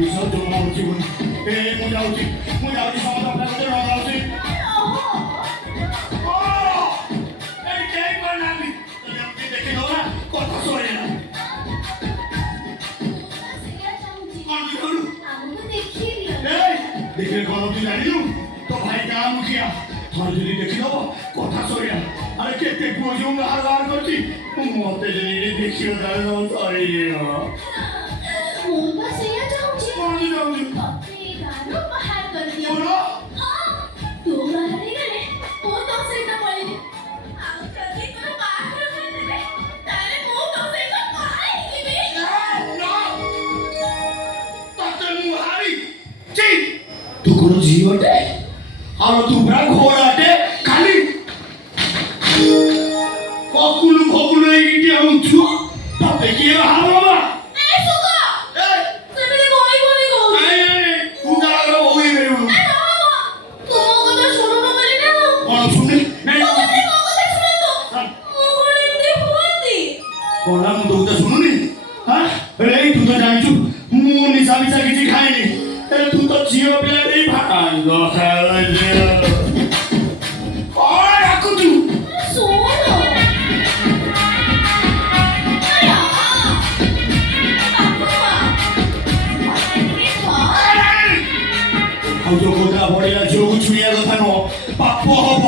ମଣିଷ ଜମା ଉଠିବୁନି। ମୁଁ ଯାଉଛି ସମସ୍ତ କେହି କରିନାହାନ୍ତି। ଦେଖି ଦଉ ନା କଥା ଶୁଣିଲା देखिए कौन तू जानी तो भाई क्या मुखिया थोड़ी जल्दी देखी दो कथा सरिया अरे केते पूजो हार हार करती मते जल्दी देखियो दानो सॉरी मोर बस ये जाऊंगी कौन जाऊंगी अपने गानो बाहर कर दिया बोलो हां तू बाहर ही गले वो तो सहित पड़ी आओ जल्दी कर बाहर कर दे तारे वो तो सहित बाहर ही बे नो तते मुहारी ची तू कोन जीवटे आरो तू ब्रा घोड़ाटे खाली कोकुलु भोकुलु एगिटी आउछु तते के हारवा ए सुगा ए तुमने कोई बोली को ए तू गारो होई बेरु ए बाबा तुम को तो सुनो ना बोली ना कोन सुने नहीं तुमने को को सुनो तो मोर इतनी होती कोना मु तो सुनुनी हां रे तू तो जानिछु मु निसा बिसा किछि खाइनी अरे तू तो जियो पिला नहीं भागा लो खाला जे और आकु तू सोनो अरे ଆଉ ଯୋଉ ଗୋଦରା ବଢିଲା ଯୋଉ ଛୁଇଆ କଥା ନୁହଁ ପାପ ହବ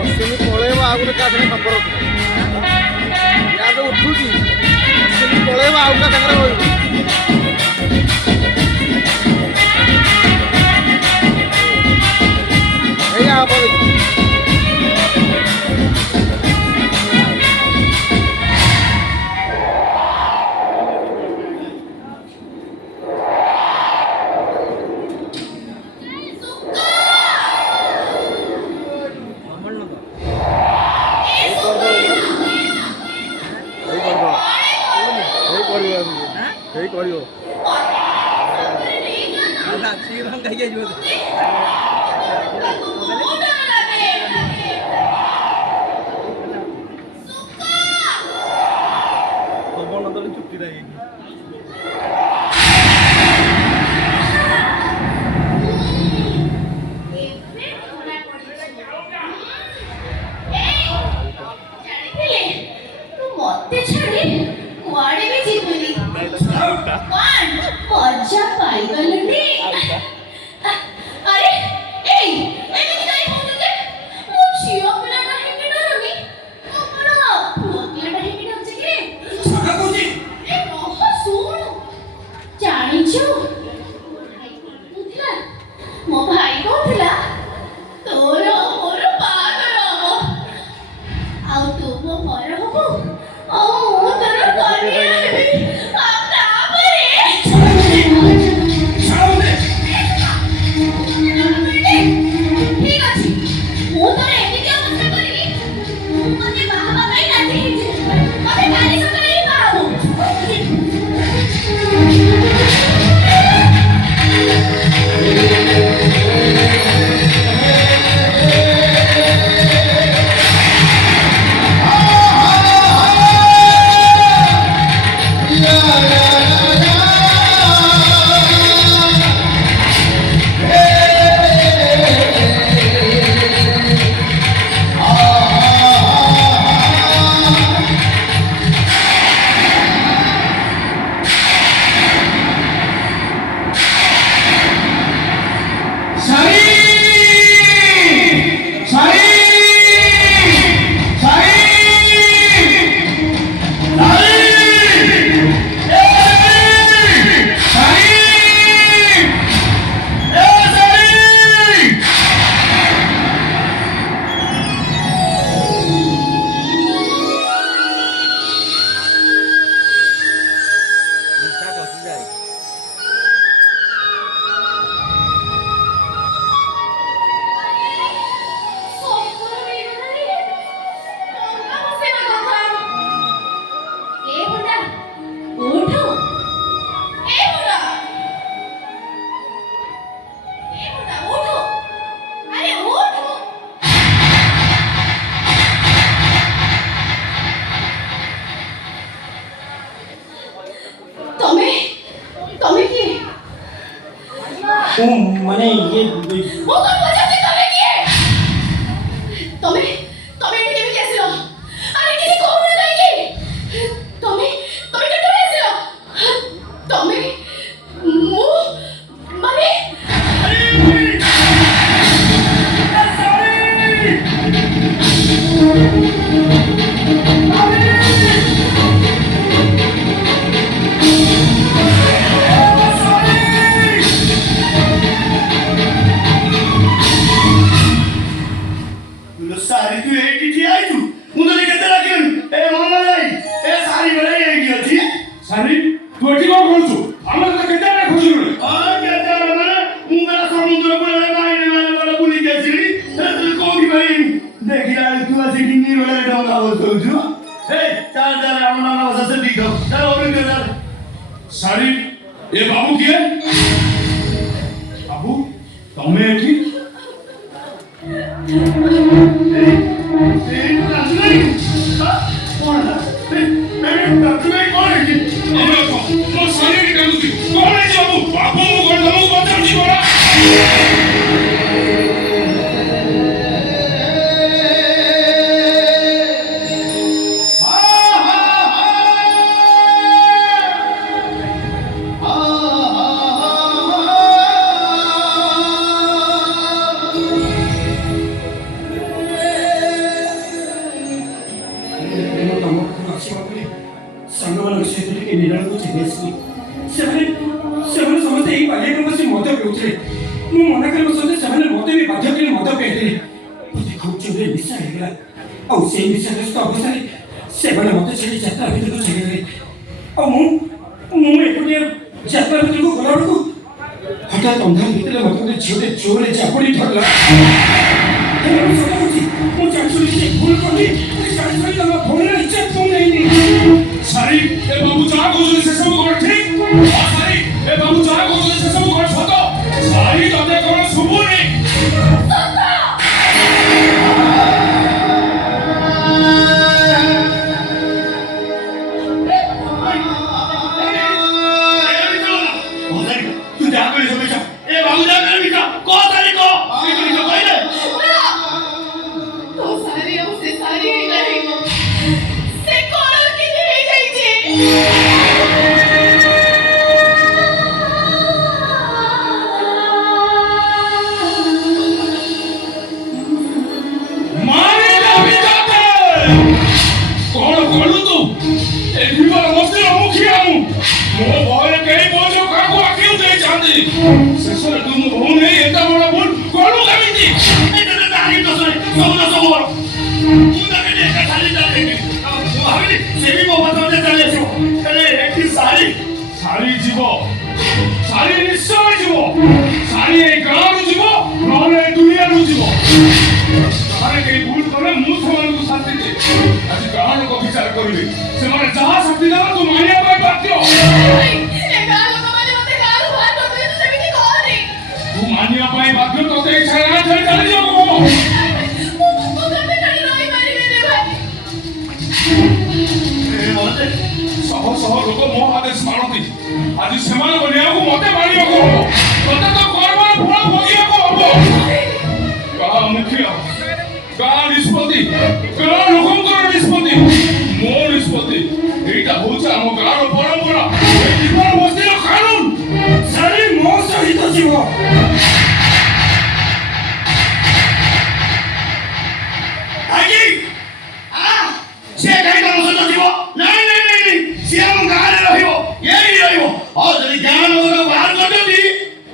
ଅଶ୍ୱିନୀ ପଳେଇବ ଆଉ ଗୋଟେ କାହା ସାଙ୍ଗେ ସମ୍ପର୍କ ୟାଦ ଉଠୁଛି ଅଶ୍ୱିନୀ ପଳେଇବ ଆଉ କାହା ସାଙ୍ଗରେ ରହିବ ଏଇଆ ହବ ମାନେ ଇଏ ମୁଁ କଣ ପଚାରୁଛି ତମେ କିଏ? ତମେ ତମେ ଏଠି କେମିତି ଆସିଲ? ଆରେ କିଛି କହୁନ କାହିଁକି? ତମେ କେତେବେଳେ ଆସିଲ? ତମେ ମୁଁ ମାନେ सारी तू एक ही आई तू उन्होंने कहते रखे ए मामा जाई ए सारी बड़े एक ही अच्छी सारी तू एठी कौन करूଛୁ ଆମର ତ କେତେ ରେ ଖୋଜିଲୁ और कहते हैं मैंने मुंगला समुद्र को मायने मैंने बड़ा पुलिस जैसी तू कोई भाई देखी यार तू ऐसे डिंगी वाला डोंगा बोलतो जो ए चार चार हमना ना वसा से दिखो चल और भी कर सारी ए बाबू किए बाबू ତମେ ଏଠି ମୋ ଶରୀର କାନ୍ଦୁଛି କଣ ହେଇଛି ବାବୁ ବାବୁ ମୁଁ କଣ ତମକୁ ପଚାରୁଛି ପରା ସାଙ୍ଗମାନଙ୍କ ସହିତ ଟିକେ ନିରାଳକୁ ଚାଲି ଆସିଲି ସେମାନେ ସମସ୍ତେ ଏଇ ବାଲିଆରେ ବସି ମଦ ପିଉଥିଲେ ମୁଁ ମନା କରିବା ସତ୍ତ୍ୱେ ସେମାନେ ମତେ ବି ବାଧ୍ୟ କରି ମଦ ପିଆଇଥିଲେ ମୋତେ ଖୁବ୍ ଜୋରରେ ନିଶା ହେଇଗଲା ଆଉ ସେଇ ନିଶାଗ୍ରସ୍ତ ଅବସ୍ଥାରେ ସେମାନେ ମତେ ଛାଡ଼ି ଯାତ୍ରା ଭିତରକୁ ଚାଲିଗଲେ ଆଉ ମୁଁ ଏକୁଟିଆ ଯାତ୍ରା ଭିତରକୁ ଗଲାବେଳକୁ ହଠାତ୍ ଅନ୍ଧାର ଭିତରେ ମତେ ଗୋଟେ ଝିଅଟେ ଜୋରରେ ଚାପୁଡ଼ି ଧରିଲା ମୁଁ ଜାଣିଥିଲି ଯେ ଭୁଲ କଲି ଜାଣିଥିଲି ତମ ଭଉଣୀର ଇଚ୍ଛା ତୁ ନେଇନି ସାରି ଏ ବାବୁ ଯାହା କହୁଛନ୍ତି ସେ ସବୁ କଣ ଠିକ ସାରି ଏ ବାବୁ ଯାହା କହୁଛନ୍ତି ସେ ସବୁ କଣ ସତ ସାରି ତତେ କଣ ଶୁଭୁନି तू जा कर समझा ए बाबू जा कर बिका को तारीख को किसी को कहले तो सारी उसे सारी नहीं से कौन की नहीं जाइए मारे जाबी जाते कौन करू तू ए विवाह मस्ती मुखिया हूं ମୋ ଭୟରେ କେହି ମୋ ଯୋଉ କାହାକୁ ଆଖି ଉଠେଇ ଚାହାନ୍ତି ଶେଷରେ ତୁ ମୋ ଭଉଣୀ ନେଇ ଏତେ ବଡ଼ ଭୁଲ କଲୁ କେମିତି ଏତେ ତାରି ତ ସବୁ ସବୁ ମୁଁ ତାକେ ଏକା ଖାଲି ଚାଲି ମୁଁ ଭାବିଲି ସେ ବି ମୋ ପଛରେ ଚାଲି ଆସିବ ହେଲେ ଏଠି ସାରି ଶାଢ଼ୀ ଯିବ ଶାଢ଼ୀ ନିଶ୍ଚୟ ଯିବ ଶାଢ଼ୀ ଏଇ ଗାଁରୁ ଯିବ ନହେଲେ ଏଇ ଦୁନିଆରୁ ଯିବ ଗାଁରେ କେହି ଭୁଲ କଲେ ମୁଁ ସେମାନଙ୍କୁ ଶାସ୍ତି ଦିଏ ଆଜି ଗାଁ ଲୋକ ବିଚାର କରିବେ ସେମାନେ ଯାହା ଶାସ୍ତି ଦେବେ ତୁ ମାନିବା ପାଇଁ ବାଧ୍ୟ ତୁ ମାନିବା ପାଇଁ ବାଧ୍ୟ ତତେ ଇଚ୍ଛା ନା ଛାଡ଼ି ଚାଲିଯିବ ଶହ ଶହ ଲୋକ ମୋ ଆଦେଶ ମାନନ୍ତି ଆଜି ସେମାନଙ୍କ ନ୍ୟାୟକୁ ମତେ ମାନିବାକୁ ହବ ତତେ ତ କର୍ମର ଫଳ ଭୋଗିବାକୁ ହବ ଗାଁ ମୁଖିଆ ଗାଁ ନିଷ୍ପତ୍ତି ଗାଁ ଲୋକଙ୍କର ନିଷ୍ପତ୍ତି ମୋ ନିଷ୍ପତ୍ତି ଏଇଟା ହଉଛି ଆମ ଗାଁର ପରମ୍ପରା ଜୀବନ ବସ୍ତିର କାନୁନ ସାରି ମୋ ସହିତ ଯିବ ଆଜି ସେ କାହିଁ ତମ ସହିତ ଯିବ ନାଇଁ ନାଇଁ ନାଇଁ ନାଇଁ ସିଏ ଆମ ଗାଁରେ ରହିବ ଏଇ ରହିବ ଆଉ ଯଦି ଗାଁ ଲୋକ ବାହାର କରିଛନ୍ତି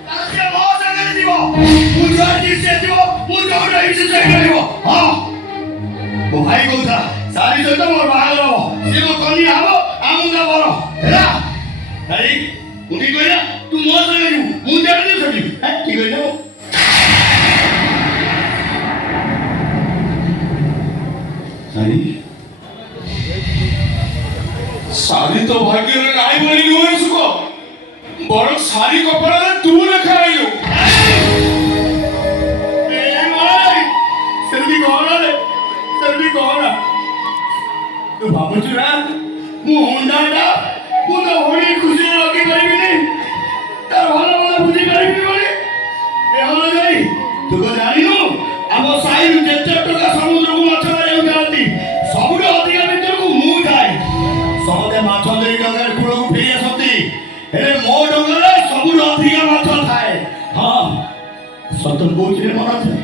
ତାହେଲେ ସିଏ ମୋ ସାଙ୍ଗରେ ଯିବ ମୁଁ ଯୁଆଡେ ସେ ଯିବ ମୁଁ ଯୋଉଠି ରହିବି ସେ ସେଇଠି ରହିବ ହଁ ମୋ ଭାଇ କହୁଥିଲା ସାରି ସହିତ ମୋର ବାହାଘର ହବ ସିଏ ମୋ କନ୍ୟା ହବ ଆମକୁ ବର ହେଲା ଭାଇ ମୁଁ ଠିକ କହିଲା ତୁ ମୋ ସାଙ୍ଗରେ ଯିବୁ ମୁଁ ଯୁଆଡେ ଯିବି ସେଠି ଠିକ କହିଲା ସାରି ସାରି ତ ଭାଗ୍ୟରେ ନାହିଁ ବୋଲି ନୁହେଁ ସୁଖ ବରଂ ସାରି କପାଳରେ ତୁ ଲେଖା ଆଇଲୁ ସେମିତି କହନା ତୁ ଭାବୁଛୁ ନା ମୁଁ ହୁଣ୍ଡାଟା ମୁଁ ତ ଭଉଣୀ ଖୁସିରେ ରଖିପାରିବିନି ତାର ଭଲ ଭଲ ବୁଝିପାରିବିନି ବୋଲି ନଥାଏ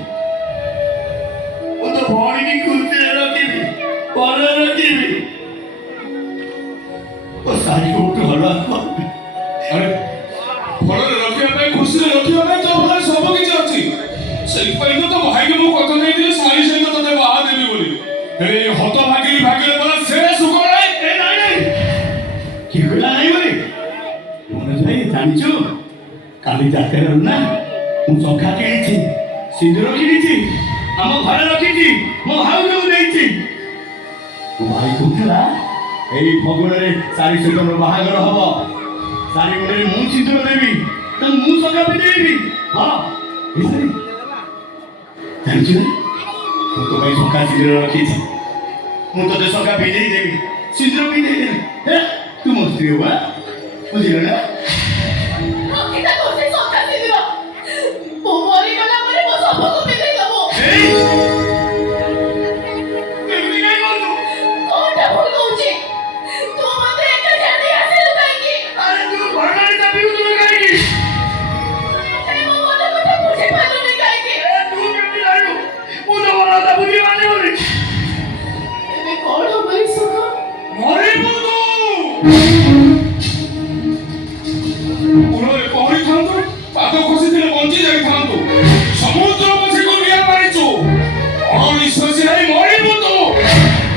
ମୁଁ ତ ଭଉଣୀକି ଖୁସିରେ ରଖିବି ଭଲ ରଖିବି ଓ ଶାଢ଼ୀକୁ ଭଲ କରିବି ଆରେ ଭଲରେ ରଖିବା ପାଇଁ ଖୁସିରେ ରଖିବା ପାଇଁ ତୋ ପାଖରେ ସବୁ କିଛି ଅଛି ସେଇଥିପାଇଁ ତ ତୋ ଭାଇକି ମୁଁ କଥା ଦେଇଥିଲି ଶାଢ଼ୀ ସହିତ ତୋତେ ବାହା ଦେବି ବୋଲି ହେଲେ ଏ ହତ ଭାଗିଲେ ଗଲା ସେ ସୁଖ ନାହିଁ ଏ ନାଇଁ କି କହିଲା ନାଇଁ ବୋଲି ମନୋଜ ଭାଇ ଜାଣିଛୁ କାଲି ଯାତ୍ରାରୁ ନା ମୁଁ ଚଖା କିଣିଛି ସିନ୍ଦୁର କିଣିଛି ଆମ ଘରେ ରଖିଛି ମୋ ଭାଉଜକୁ ଦେଇଛି ମୋ ଭାଇ କହୁଥିଲା ଏଇ ଫଗୁଣରେ ଶାଢ଼ୀ ସହିତ ମୋର ବାହାଘର ହବ ଶାଢ଼ୀ ମୁଣ୍ଡରେ ମୁଁ ସିନ୍ଦୁର ଦେବି ତ ମୁଁ ଚଖା ପିନ୍ଧେଇବି ହଁ ଏ ଶାଢ଼ୀ ଜାଣିଛୁ ନା ମୁଁ ତୋ ପାଇଁ ଚଖା ସିନ୍ଦୁର ରଖିଛି ମୁଁ ତୋତେ ଚଖା ପିନ୍ଧେଇ ଦେବି ସିନ୍ଦୁର ପିନ୍ଧେଇ ଦେବି ହେ ତୁ ମୋ ସ୍ତ୍ରୀ ହବା ବୁଝିଲ ନା ରଖିଥା କୋଉଠି ସକା ସିଦିର ମୁଁ ମରିଗଲା ପରେ ମୋ ଶବକୁ ପିନ୍ଧେଇ ଦବ କେମିତି କାଇଁ କହୁଛୁ କୋଉଟା ଭୁଲ କହୁଛି ତୁ ମତେ ଏକା ଛାଡ଼ି ଆସିଲୁ କାହିଁକି ଆରେ ତୁ ଭଣ୍ଡାରୀ ଦାବି କରୁଛୁ କାହିଁକି ସେ ମୋ ମନ କଥା ବୁଝି ପାରିଲୁନି କାହିଁକି ତୁ କେମିତି ଜାଣିବୁ ମୁଁ ତ ଭଲ କଥା ବୁଝିପାରୁନି ବୋଲି ଏବେ କଣ ହବ ଏ ସୁଖ ମରିବୁ କୂଳରେ ପହଁରିଥାନ୍ତୁ ପାଦ ଖସିଥିଲେ ବଞ୍ଚି ଯାଇଥାନ୍ତୁ ସମୁଦ୍ର ପଛକୁ ନିଆଁ ମାରିଛୁ ଅଣନିଶ୍ୱାସୀ ହେଇ ମରିବୁ ତୁ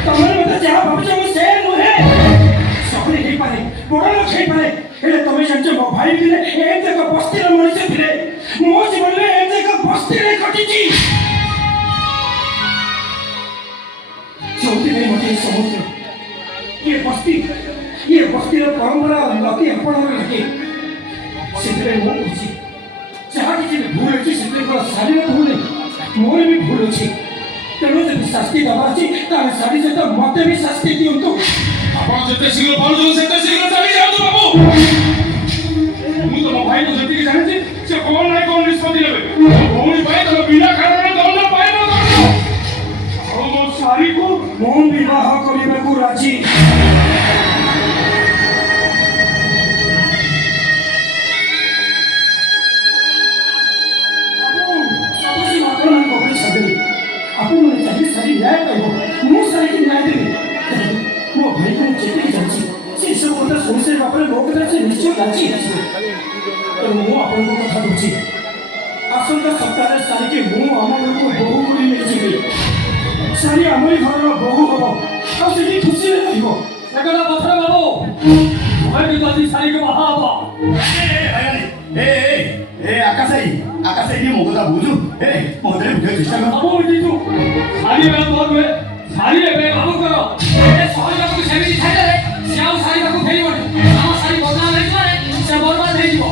ତମେ ମତେ ଯାହା ଭାବୁଛ ମୁଁ ସେ ନୁହେଁ ସହରେ ହେଇପାରେ ବଡ଼ ଲୋକ ହେଇପାରେ ହେଲେ ତମେ ଜାଣିଛ ମୋ ଭାଇ ଥିଲେ ଏମିତି ଏକ ବସ୍ତିର ମଣିଷ ଥିଲେ ମୋ ଜୀବନରେ ଏମିତି ଏକ ବସ୍ତିରେ କଟିଛି ଯୋଉଥିପାଇଁ ମତେ ଏ ସମୁଦ୍ର ଇଏ ବସ୍ତିର ପରମ୍ପରା ଲକି ଆପଣଙ୍କର ଲାଗେ ସେଥିପାଇଁ ମୁଁ କହୁଛି ଯାହା କିଛି ବି ଭୁଲ ଅଛି ସେଥିରେ ମୋର ଶାଢ଼ୀର ଭୁଲ ନାହିଁ ମୋର ବି ଭୁଲ ଅଛି ତେଣୁ ଯଦି ଶାସ୍ତି ଦେବାର ଅଛି ତାହେଲେ ଶାଢ଼ୀ ସହିତ ମତେ ବି ଶାସ୍ତି ଦିଅନ୍ତୁ ଆପଣ ଯେତେ ଶୀଘ୍ର ପାରୁଛନ୍ତି ସେତେ ଶୀଘ୍ର ଚାଲି ଯାଆନ୍ତୁ ବାବୁ ମୁଁ ତ ମୋ ଭାଇକୁ ଯେତିକି ଜାଣିଛି ସେ କଣ ନାହିଁ କଣ ନିଷ୍ପତ୍ତି ନେବେ ମୋ ଭଉଣୀ ପାଇଁ ତମେ ବିନା କାରଣରେ ଦଣ୍ଡ ପାଇବ ଦଣ୍ଡ ଆଉ ମୋ ଶାଢ଼ୀକୁ ମୁଁ ବିବାହ କରିବାକୁ ରାଜି ଆପଣମାନେ ଚାହିଁଲେ ଶାଢ଼ୀ ନ୍ୟାୟ ପାଇବ ମୁଁ ଶାଢ଼ୀକି ନ୍ୟାୟ ଦେବି ମୋ ଭାଇକୁ ମୁଁ ଯେତିକି ଜାଣିଛି ସେସବୁ କଥା ଶୁଣି ସାରିବା ପରେ ମୋ କଥାରେ ସେ ନିଶ୍ଚୟ ରାଜି ହେଇଯିବେ ତେଣୁ ମୁଁ ଆପଣଙ୍କୁ କଥା କହୁଛି ଆସନ୍ତା ସପ୍ତାହରେ ଶାଢ଼ୀକି ମୁଁ ଆମ ଘରକୁ ବୋହୂ କରି ନେଇଯିବି ଶାଢ଼ୀ ଆମରି ଘରର ବୋହୂ ହବ ଆଉ ସେଠି ଖୁସିରେ ରହିବ ସେକଥା ପଛରେ ବାବୁ ତମେ ବି ଯଦି ଶାଢ଼ୀକୁ ବାହା ହବ ଆକାଶ ଏଠି ମୋ କଥା ବୁଝୁ ଏ ମୋ କଥାରେ ବୁଝିବାକୁ ଚେଷ୍ଟା କର ବାବୁ ବୁଝିଛୁ ଶାଢ଼ୀ ଏବେ ମୋର ନୁହେଁ ଶାଢ଼ୀ ଏବେ ବାବୁଙ୍କର ଏ ସହଜକୁ ସେମିତି ଛାଡ଼ିଦେଲେ ସେ ଆଉ ଶାଢ଼ୀ ପାଖକୁ ଫେରିବନି ଆମ ଶାଢ଼ୀ ବଦନାମ ହେଇଯିବ ସେ ବର୍ବାଦ ହେଇଯିବ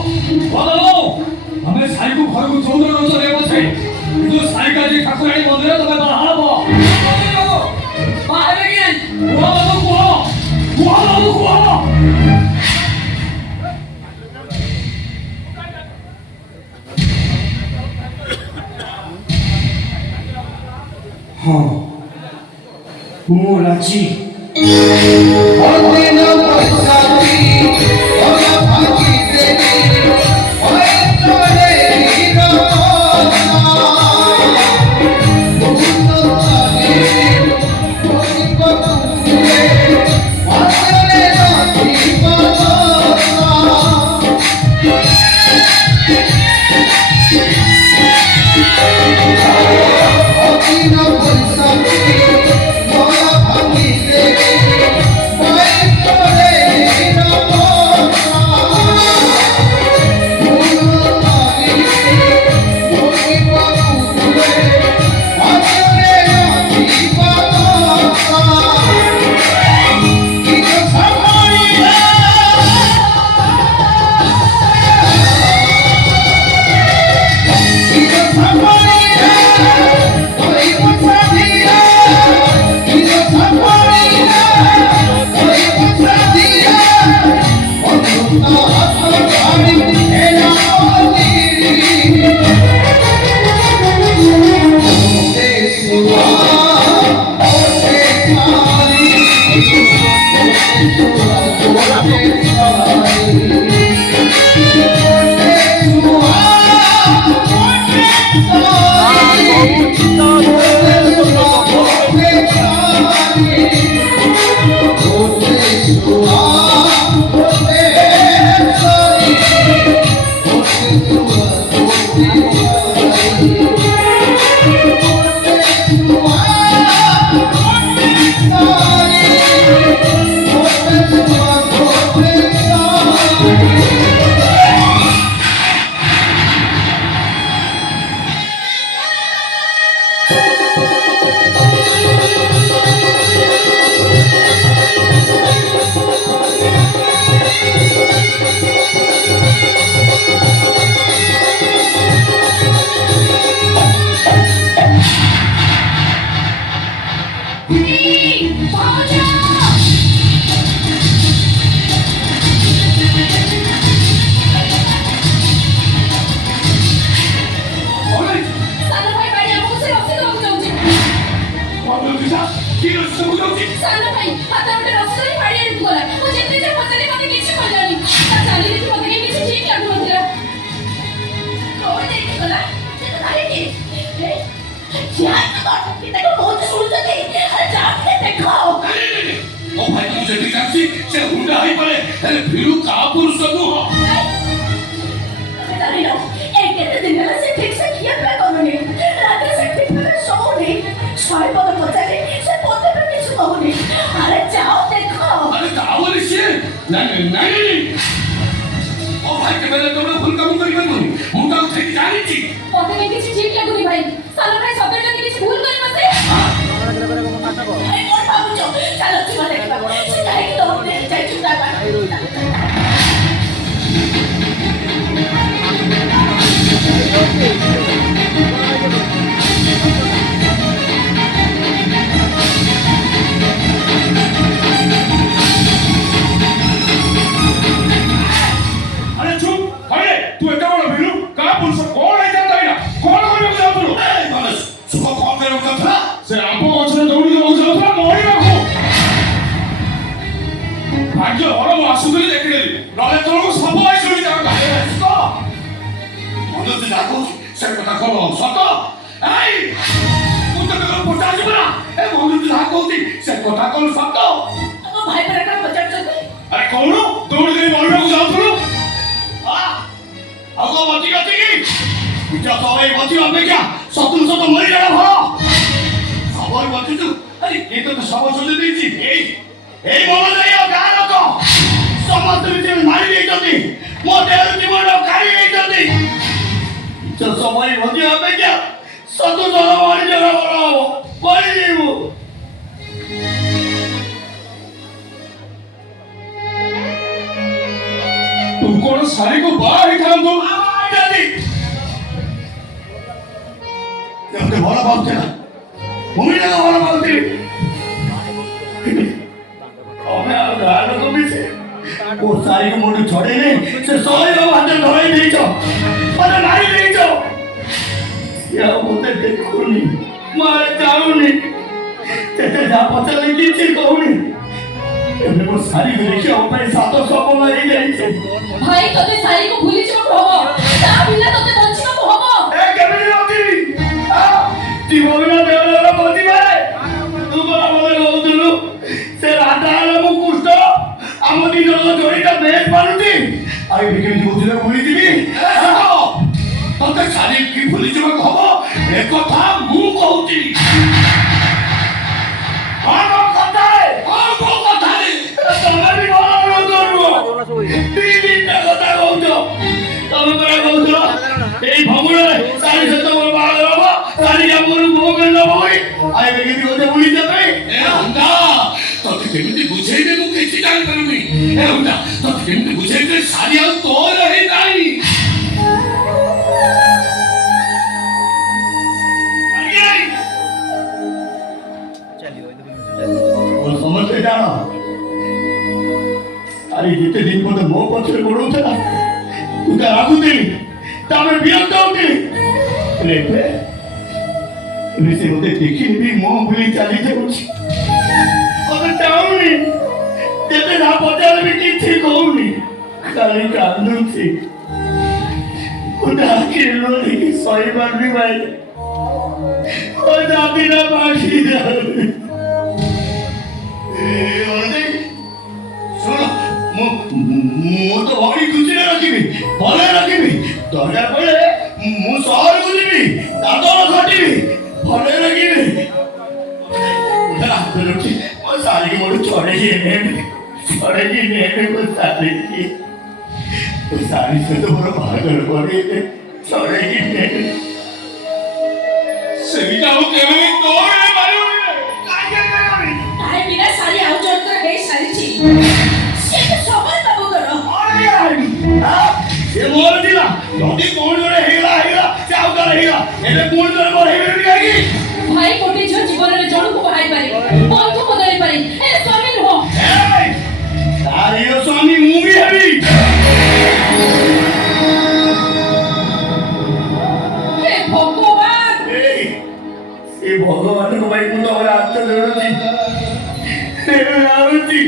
ଭଲ ତମେ ଶାଢ଼ୀକୁ ଘରକୁ ଚଉଦ ରହୁଛ ରେ ବସେ କିନ୍ତୁ ଶାଢ଼ୀ କାଜି ଠାକୁରାଣୀ ମନ୍ଦିରରେ ତମେ ବାହା ହବ ବାହା ହେବେ କି ନାହିଁ କୁହ ବାବୁ କୁହ ହଁ ମୁଁ ରାଜି Ah! ମୋ ଭାଇ ମୁଁ ସେଠି ଚାଲିଛି ସେ ହୁଣ୍ଡା ହେଇପାରେ ହେଲେ ଭିଡୁ କାହା ପୁରୁଷ ନୁହଁ ଆରେ ତାପରେ ସିଏ ନାଇଁ ମୋ ଭାଇ କେବେ ତମେ ଭୁଲ କାମ କରିପାରିବନି ମୁଁ ତାକୁ ଠିକ ଜାଣିଛି ଆରେ ଚୁପ ଆରେ ତୁ ଏତେ ବଡ଼ ଭିଡୁ କାହା ପୁରୁଷ କଣ ହେଇଯାନ୍ତା ଏଇଟା କଣ କରିବାକୁ ଚାହୁଁଥିଲୁ ସୁଖ କଣ କରିବାକୁ ଚାହୁଁଥିଲା ସେ ଆମ୍ବ ଗଛରେ ଦୌଡ଼ି ଦେବାକୁ ଚାହୁଁଥିଲା ମରିବାକୁ ଭାଗ୍ୟ ଭଲ ମୁଁ ଆସୁଥିଲି ଦେଖିଦେଲି ନହେଲେ ତଳକୁ ସବ ଆଇ ଶୁଣି ଯାଆନ୍ତା ମନୋଜ ଯାହା କହୁଛି ସେ କଥା କଣ ସତ ଏଇ ମୁଁ ତତେ କଣ ପଚାରୁଛି ପରା ଏ ମନୋଜ ଯାହା କହୁଛି ସେ କଥା କଣ ସତ ଆରେ କଣ ଦୌଡ଼ି ଦେଇ ମରିବାକୁ ଚାହୁଁଥିଲୁ ଆଉ କଣ ବଞ୍ଚି ଅଛି କି ନିଜ ସବାଇ ବଞ୍ଚିବା ଅପେକ୍ଷା ଶତ୍ରୁ ସତ ମରିଯାହା ଭଲ ସବାଇ ବଞ୍ଚିଛୁ ଆରେ କିଏ ତତେ ଶବ ସଜେଇ ଦେଇଛି ଏଇ ମନୋଜ ଗାଁ ଲୋକ ସମସ୍ତେ ନିଜେ ମାରି ଦେଇଛନ୍ତି ମୋ ଦେହରୁ ଜୀବନ କାଢି ଦେଇଛନ୍ତି ନିଜ ସବାଇ ବଞ୍ଚିବା ଅପେକ୍ଷା ଶତ୍ରୁ ସତ ମରିଯିବା ଭଲ ହବ ମରିଯିବୁ ତୁ କଣ ଶାରୀକୁ ବାହା ହେଇଥାନ୍ତୁ ମତେ ଭଲ ପାଉଥିଲା ମୁଁ ବି ତାକୁ ଭଲ ପାଉଥିଲି ତମେ ଆଉ ଗାଁ ଲୋକ ମିଶି ମୋ ଶାରୀକୁ ମୋଠୁ ଛଡେଇ ନେଇ ସେ ଶରୀର ହାତରେ ଧରାଇ ଦେଇଛ ମତେ ମାରି ଦେଇଛ ସିଏ ଆଉ ମତେ ଦେଖୁନି ମୁଁ ଆଉ ଚାହୁଁନି ଯେତେ ଯାହା ପଚାରିଲେ କିଛି କହୁନି ଏବେ ମୋ ଶାରୀକୁ ଦେଖିବା ପାଇଁ 700 ମାରି ଯାଇଛି ଭାଇ ତତେ ଶାରୀକୁ ଭୁଲି ଯିବାକୁ ହବ ତା ବିନା ତତେ ବଞ୍ଚିବାକୁ ହବ ଏ କେମିତି ବଞ୍ଚିବି ଜୀବ ବିନା ଦେହର ବଞ୍ଚିପାରେ ତୁ କଣ ମତେ କହୁଥିଲୁ ସେ ରାଧା ହେଲେ ମୁଁ କୁଷ୍ଠ ଆମ ଦି ଜଣଙ୍କ ଯୋଡ଼ିଟା ବେଶ ପାରୁଛି ଆଉ ଏବେ କେମିତି କହୁଥିଲେ ଭୁଲିଯିବି ତତେ ଶାରୀ କି ଭୁଲିଯିବାକୁ ହବ ଏକଥା ମୁଁ କହୁଛି ତମେ ବି ଭଲ ତିନିଟା କଥା କହୁଛ ତମେ ପରା କହୁଛ ଏଇ ଭଗୁଣରେ ଶାରୀ ସହିତ ମୋର ବାହାଘର ହବ ଶାରୀ ଆମର ବୋଉ କରି ନବ ବୋଲି ଆଉ ଏବେ କେମିତି କହୁଛ ଭୁଲିଯିବା ପାଇଁ ତତେ କେମିତି ବୁଝେଇବେ ମୁଁ କିଛି ଜାଣିପାରୁନି ତତେ କେମିତି ବୁଝେଇବେ ଶାରୀ ଆଉ ତୋର ହିଁ ନାହିଁ ସମସ୍ତେ ଜାଣ ଆରେ ଯେତେ ଦିନ ମତେ ମୋ ପଛରେ ଗୋଡ଼ଉଥିଲା ତୁ ତା ରାଗୁଥିଲି ତାପରେ ବିରକ୍ତ ହଉଥିଲି ଏବେ ସେ ମତେ ଦେଖିନି ବି ମୋ ଭୁଲି ଚାଲି ଯାଉଛି ମତେ ଚାହୁଁନି ଯେତେ ଯାହା ପଚାରିଲେ ବି କିଛି କହୁନି ଖାଲି କାନ୍ଦୁଛି ମୁଁ ଆଖିରେ ଲୁହ ଦେଖି ସହିପାରୁନି ଭାଇ ओ जाती ना बाकी ଶୁଣ ମୁଁ ତ ଭଉଣୀ ଖୁସିରେ ରଖିବି ଭଲରେ ରଖିବି ଦରକାର ପଡ଼ିଲେ ମୁଁ ସହରକୁ ଯିବି ଦାଦନ ଖଟିବି ଭଲରେ ରଖିବି ହାତ ରଖି ମୋ ଶାଢ଼ୀକି ମୋଠୁ ଛଡ଼େଇକି ନେବେ ମୋ ଶାଢ଼ୀକି ମୋ ଶାଢ଼ୀ ସହିତ ମୋର ବାହାଘର ପରେ ଛଡ଼େଇକି ନେବେ ସେଇଟା ଆଉ କେବେ ବି ତୋର ମାରିବୁନି ତାର ବିନା ଶାଢ଼ୀ ଆଉ ଜଣଙ୍କର ହେଇ ସାରିଛି ସେ ତ ସବଳ ବାବୁଙ୍କର ସେ ମୋର ଥିଲା ଯଦି ପୁଣି ଜଣେ ହେଇଗଲା ସେ ଆଉ ତାର ହେଇଗଲା ଏବେ ପୁଣି ଜଣେ ମୋର ହେଇଗଲେଣି କାହିଁକି ଭାଇ ଗୋଟେ ଝିଅ ଜୀବନରେ ଜଣକୁ ବାହାଇ ପାରେ ବନ୍ଧୁ ବଦଳାଇ ପାରେ ହେଲେ ସ୍ୱାମୀ ନୁହଁ ତାର ସ୍ୱାମୀ ମୁଁ ବି ହେବି ହେ ଭଗବାନ ସେ ଭଗବାନଙ୍କ ପାଇଁ ମୁଁ ତମର ହାତ ଧରୁଛି ରାହୁଛି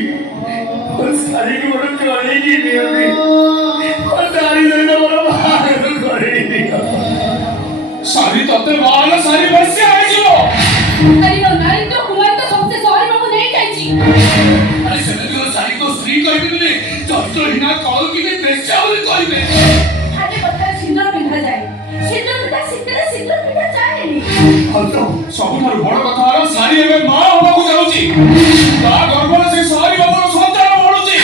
ମୋ ଶାଢ଼ୀକି ମୋର ଚଳେଇକି ଦିଅନ୍ତି ମୋ ଶାଢ଼ୀ ସହିତ ମୋର ବାହାଘର କରେଇ ଦିଅ ଶାଢ଼ୀ ତତେ ବାହାନ ଶାଢ଼ୀ ବସିଆ ହେଇଯିବ ନାରୀର ନାରୀତ୍ୱ କୁମାରିତ୍ୱ ସମସ୍ତେ ସହରକୁ ନେଇ ଯାଇଛି ଆରେ ସେମିତି ଶାଢ଼ୀ ତ ସ୍ତ୍ରୀ କହିବିନି ଚରିତ୍ରହୀନା କଳ କିନି ବେଶ୍ୟା ବୋଲି କହିବେ ଖାଲି କଥା ସିନ୍ଦୁର ପିନ୍ଧାଯାଏ ସିନ୍ଦୁର ପିନ୍ଧା ଶୀତରେ ସିନ୍ଦୁର ପିନ୍ଧା ଯାଏନି ସବୁଠାରୁ ବଡ଼ କଥା ହେଲା ଶାଢ଼ୀ ଏବେ ମା ହବାକୁ ଯାଉଛି ତା ଗର୍ଭରେ ସେ ଶାଢ଼ୀ ବାବୁର ସନ୍ତାନ ବଢୁଛି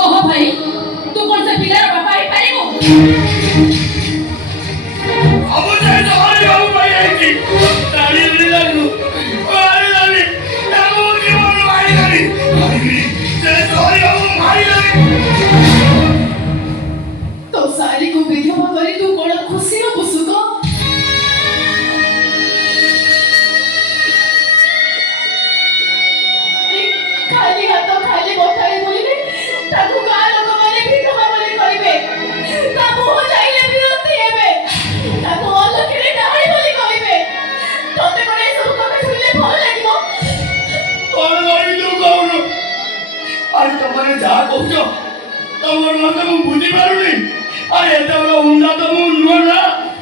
କହ ଭାଇ ତୁ କଣ ସେ ପିଲାର ବାପା ହେଇପାରିବୁ अब चाहे तो हमारी बाबू भाई आएगी ताली नहीं लगू मारी लगी बाबू की बाबू मारी लगी चाहे तो हमारी बाबू मारी लगी तो साली को विधवा करी तू कौन खुशी हो पुसुको खाली हाथ खाली बठाई बोलिबे ताकू गाँ लोक माने विधवा बोली कहिबे ता मुह चाइले विरक्ति हेबे ताकू अलखिरे डाहाई बोली कहिबे तते कोन ए सब कथा सुनले भल लागिबो कौन करी तू कौन आज तुम्हारे जहाँ कौच तमर मत मु बुझी पारुनी अरे एते बड़ हुंडा तो मु नुआ ना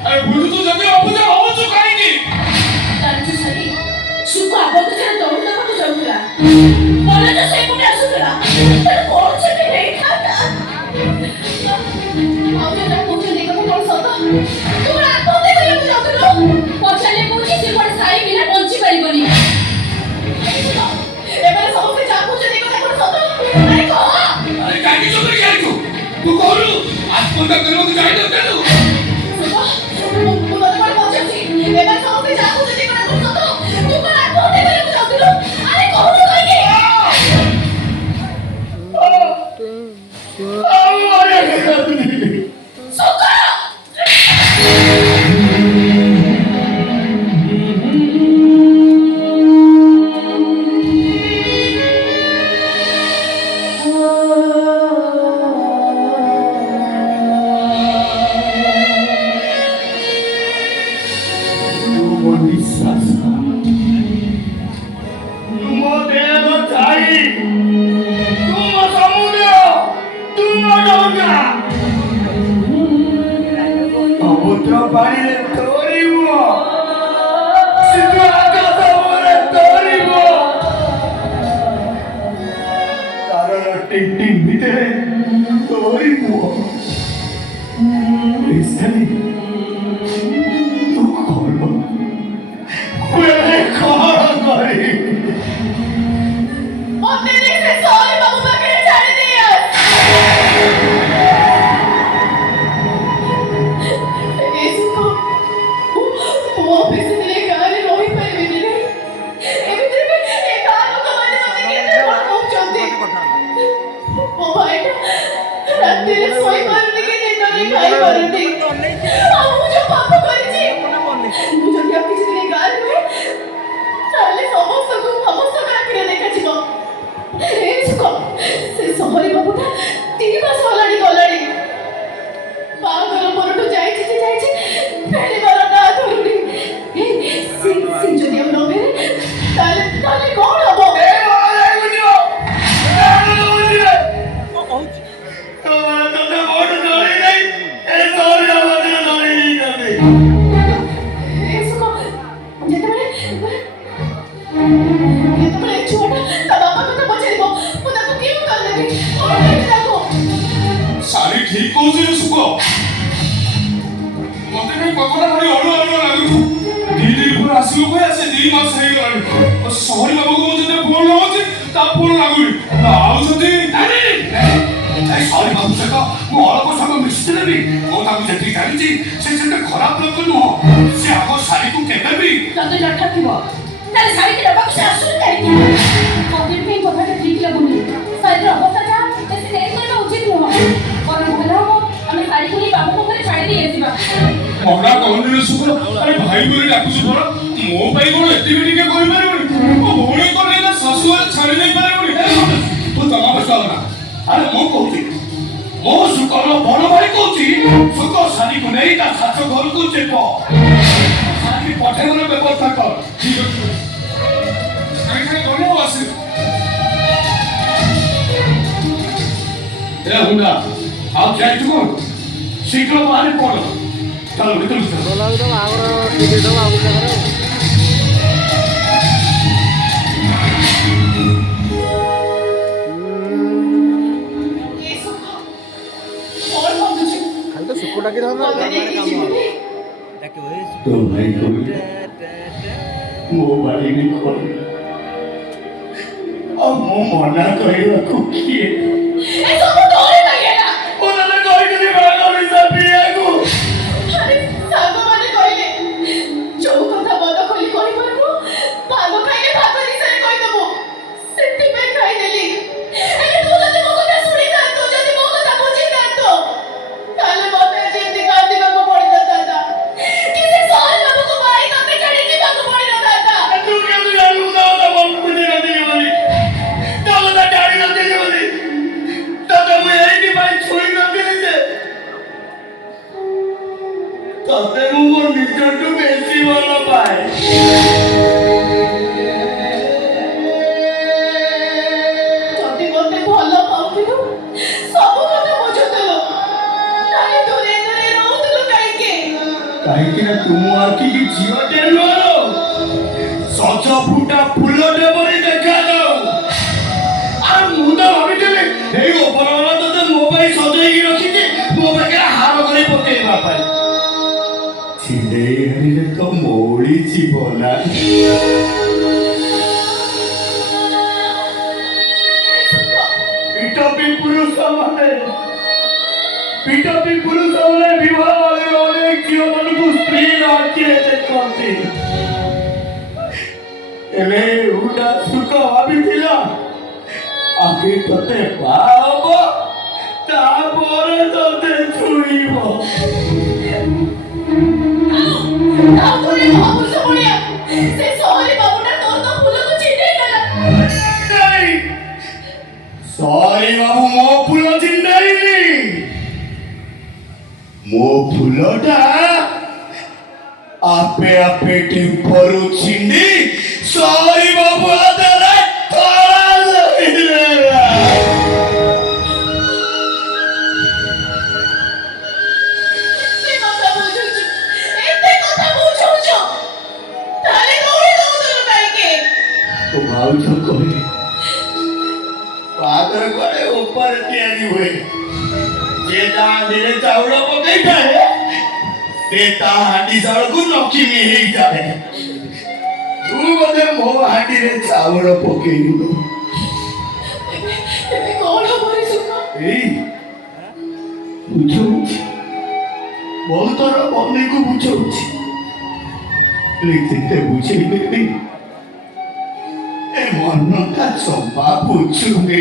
अरे बुझुतु जदि अबुझ होउछु काहिଁକି तारचु सरी सुको आबत जरा दौड़ दବାକୁ ଯାଉଥିଲା ମନେ ତ ସେ କୋଟେ ଆସୁଥିଲା ତାର କୋଣ ସେ ନେଇ ଖାତା ଆଉ ଯେଟା କୋଟେ ଦେଖକୁ କୋଣ ସତ ତୁ ଆତ୍ମହତ୍ୟା କରିବାକୁ ଯାଉଥିଲୁ ପଚାରିଲେ କହୁଛି ସେ କୋଟେ ସାଇ ବିନା ବଞ୍ଚି ପାରିବନି ଏମାନେ ସମସ୍ତେ ଚାହୁଁଛନ୍ତି ଏ କଥା କୋଣ ସତ ଆରେ କହ अरे काहिଁକି ଚୋରି ଯାଇଛୁ ତୁ କହୁନୁ ଆତ୍ମହତ୍ୟା କରିବାକୁ ଯାଇନଥିଲୁ ମୁଁ ତତେ କଣ ପଚାରୁଛି ଏମାନେ ସମସ୍ତେ ଚାହୁଁଛନ୍ତି ଏ କଥା କୋଣ ସତ ତୁ କଣ ଆତ୍ମହତ୍ୟା କରିବାକୁ ଯାଉଥିଲୁ ଆରେ କହୁନୁ କାହିଁକି अब मारे ସୁକା ପାଣିରେ ତୋରିବ ସିଧୁ ଆକାଶ ଉପରେ ତୋରିବ ତାରର ଟିଙ୍ଗ ଭିତରେ ତୋରିବ ତୁ କଣ କରିବି ମୋତେ ନେଇ ସେ ସହରୀ ବାବୁ ପାଖରେ ଛାଡ଼ି ଦିଅ ମୁଁ ଅଫିସ ଦିନେ ଗାଁରେ ରହିପାରିବିନି ଏମିତିରେ ବି ଏ ଗାଁ ଲୋକମାନେ ମୋତେ କେତେ କଣ କହୁଛନ୍ତି ମୋ ଭାଇଟା ରାତିରେ ଶୋଇପାରୁନି କି ଦିନରେ ଖାଇପାରୁନି ଆଉ ମୁଁ ଯୋଉ ପାପ କରିଛି ମୁଁ ଯଦି ଆଉ କିଛି ଦିନ ଗାଁରେ ରୁହେ ତାହେଲେ ସମସ୍ତଙ୍କ ଆଖିରେ ଦେଖାଯିବ ଏ ସୁଖ ସେ ସହରୀ ବାବୁଟା 3 ମାସ ଗଲାଣି ବାହାଘର ପରଠୁ ଯାଇଛି ଫେରିବାର ନା ଧରୁନି ସେ ଯଦି ଆଉ ନ ଫେରେ ଶାଢ଼ୀ କଣ ହେଇଛି ତାକୁ? ଶାଢ଼ୀ ଠିକ କହୁଛି ରେ ସୁଖ ମତେ କାହିଁ କଥାଟା ଭାରି ଅଡୁଆ ଅଡୁଆ ଲାଗୁଛି 2 ଦିନ ପରେ ଆସିବ କହେ ସେ 2 ମାସ ହେଇଗଲାଣି ସହରୀ ବାବୁକୁ ମୁଁ ଯେତେ ଫୋନ ଲଗାଉଛି ତା ଫୋନ ଲାଗୁନି ଆଉ ଯଦି ସହରୀ ବାବୁ ସହିତ ମୁଁ ଅଳ୍ପ ସମୟ ମିଶିଥିଲେ ବି ମୁଁ ତାକୁ ଯେତିକି ଜାଣିଛି ସେ ସେତେ ଖରାପ ଲୋକ ନୁହଁ ସେ ଆମ ଶାଢ଼ୀକୁ କେବେ ବି ତତେ ଜଠା ଥିବ ତାହେଲେ ଶାଢ଼ୀକି ଦେବାକୁ ସେ ଆସୁନି କାହିଁକି? ମନ୍ଦିର ପାଇଁ କଥାଟା ଠିକ ଲାଗୁନି ଶାଢ଼ୀର ଅବସ୍ଥା ଯାହା ବେଶୀ ଦେରି କରିବା ଉଚିତ ନୁହଁ ବରଂ ଭଲ ହବ ଆମେ ଶାଢ଼ୀକୁ ନେଇ ବାବୁ ପାଖରେ ଛାଡ଼ି ଦେଇ ଆସିବା। ମନା କରୁନି ସୁଖ ଆରେ ଭାଇ ବୋଲି ଡାକୁଛୁ ପରା ମୋ ପାଇଁ କଣ ଏତେ ବି ଟିକେ କହିପାରିବୁନି ମୋ ଭଉଣୀ କଣ ତା ଶାଶୁ ଘରେ ଛାଡ଼ି ଦେଇ ପାରିବୁନି ତୁ ଜମା ବ୍ୟସ୍ତ ହନା ଆରେ ମୁଁ କହୁଛି ମୋ ସୁଖର ବଡ଼ ଭାଇ କହୁଛି ସୁଖ ଶାଢ଼ୀକୁ ନେଇ ତା ଶାଶୁ ଘରକୁ ଯିବ ଶାଢ଼ୀ ପଠେଇବାର ବ୍ୟବସ୍ଥା କର ଠିକ ଅଛି କାହିଁକି ଗଲେ ଆଉ ଆସିବ ହୁଣ୍ଡା ଆଉ ଯାଇଛୁ କଣ ଶୀଘ୍ର ବାହାରି ପଡ଼ ଚାଲ ଭିତରକୁ ଚାଲ ଭଲ ଲାଗୁଛି ବାହାଘର ଠିକ୍ ହେଇଥିବ ଆଉ ଗୋଟେ ଜାଗାରେ ଆଉ। ଏ ସୁଖ କଣ ଭାବୁଛୁ? ଖାଲି ତ ସୁଖ ଡାକି ମତେ ନେଇକି ଯିବୁନି? तो भाई को मोबाइल भी खोल अब मो मना कहला कुकिए ଏ ସବୁ ତୋରି ପାଇଁ ହେଲା। ओनले कहि दिली बागरी सपिया को ଆରେ ସାଙ୍ଗମାନେ କହିଲେ ଯୋଉ କଥା ମନ ଖୋଲି କହିପାରିବୁ ଭାଗ ଖାଇଲେ ଭାଗ ନିଶାରେ କହିଦେବୁ ସେଥିପାଇଁ ଖାଇଦେଲି। ହେଲେ ତୁ ଯଦି ମୋ କଥା ଶୁଣିଥାନ୍ତୁ ଯଦି ମୋ କଥା ବୁଝିଥାନ୍ତୁ ତାହେଲେ ମତେ ଆଜି ଏମିତି କାନ୍ଦିବାକୁ ପଡ଼ିନଥାନ୍ତା କି ସେ ସହର ବାବୁକୁ ବାଇ ତତେ ଛାଡ଼ି ଯିବାକୁ ପଡ଼ିନଥାନ୍ତା। तू के तू जानू ना तो मन बुझी न दिली बोली तो ना डाड़ी न दिली बोली तो मैं यही की भाई छोड़ी न दिली जे तते मु मोर निजर टू बेसी वाला पाए ଯଦି ମତେ ଭଲ ପାଉଥିଲୁ ସବୁ କଥା ବୁଝୁଥିଲୁ ତାହେଲେ ଦୂରେ ଦୂରେ ରହୁଥିଲୁ କାହିଁକି? କାହିଁକି ନା ତୁମ ଆଖି କି ଝିଅଟେ ନୁହଁ ସଜ ଫୁଟା ଫୁଲଟେ ପରି ଦେଖାଯାଉ ଆଉ ମୁଁ ତ ଭାବିଥିଲି ଏଇ ଉପରବାଲା ତତେ ମୋ ପାଇଁ ସଜେଇକି ରଖିଛି ମୋ ପାଖରେ ହାର କରି ପକେଇବା ପାଇଁ ଛିଣ୍ଡେଇ ହାରିଲେ ତ ମଉଳି ଯିବ ନା ପିଟପି ପୁରୁଷମାନେ ବିବାହ ଅନେକ ଝିଅମାନଙ୍କୁ ସ୍ତ୍ରୀର ଆଖିରେ ଦେଖନ୍ତି ହେଲେ ଉଟା ସୁଖ ଭାବିଥିଲା ଆଗେ ତତେ ବାହା ହବ ତାପରେ ତତେ ଛୁଇଁବ ଆଉ ଥରେ ଭାବୁଛ ବଢିଆ ସେ ସହରୀ ବାବୁଟା ତୋର ତ ଫୁଲକୁ ଛିଣ୍ଡେଇ ଦେଲା। ନାଇଁ ସରି ବାବୁ ମୋ ଫୁଲ ଛିଣ୍ଡାଇନି ମୋ ଫୁଲଟା ଆପେ ଆପେ টেম্পরু ছিন্দি সরি বাবু আদারে তোরা লইলেরা এতে কথা বুঝুଛୁ এতে কথা বুঝুଛୁ তাহলে দৌড়ে দৌড়ুଥିଲୁ କାହିଁକି? তো ভাউজ কহে পাগর করে উপর তিଆରି ହୁଏ যে দাঁড়িয়ে চাউଳ পকাইଥାଏ ସେ ତା ହାଣ୍ଡି ଚାଉଳକୁ ନକିନି ହେଇଯାଏ ତୁ ବୋଧେ ମୋ ହାଣ୍ଡିରେ ଚାଉଳ ପକେଇଲୁ ଏବେ କଣ ହବ ରେ ସୁଖ? ଏଇ ବୁଝଉଛି ବହୁତ ଥର ମନେକୁ ବୁଝଉଛି ଯେତେ ବୁଝେଇଲେ ବି ଏ ମନଟା ଜମା ବୁଝୁନି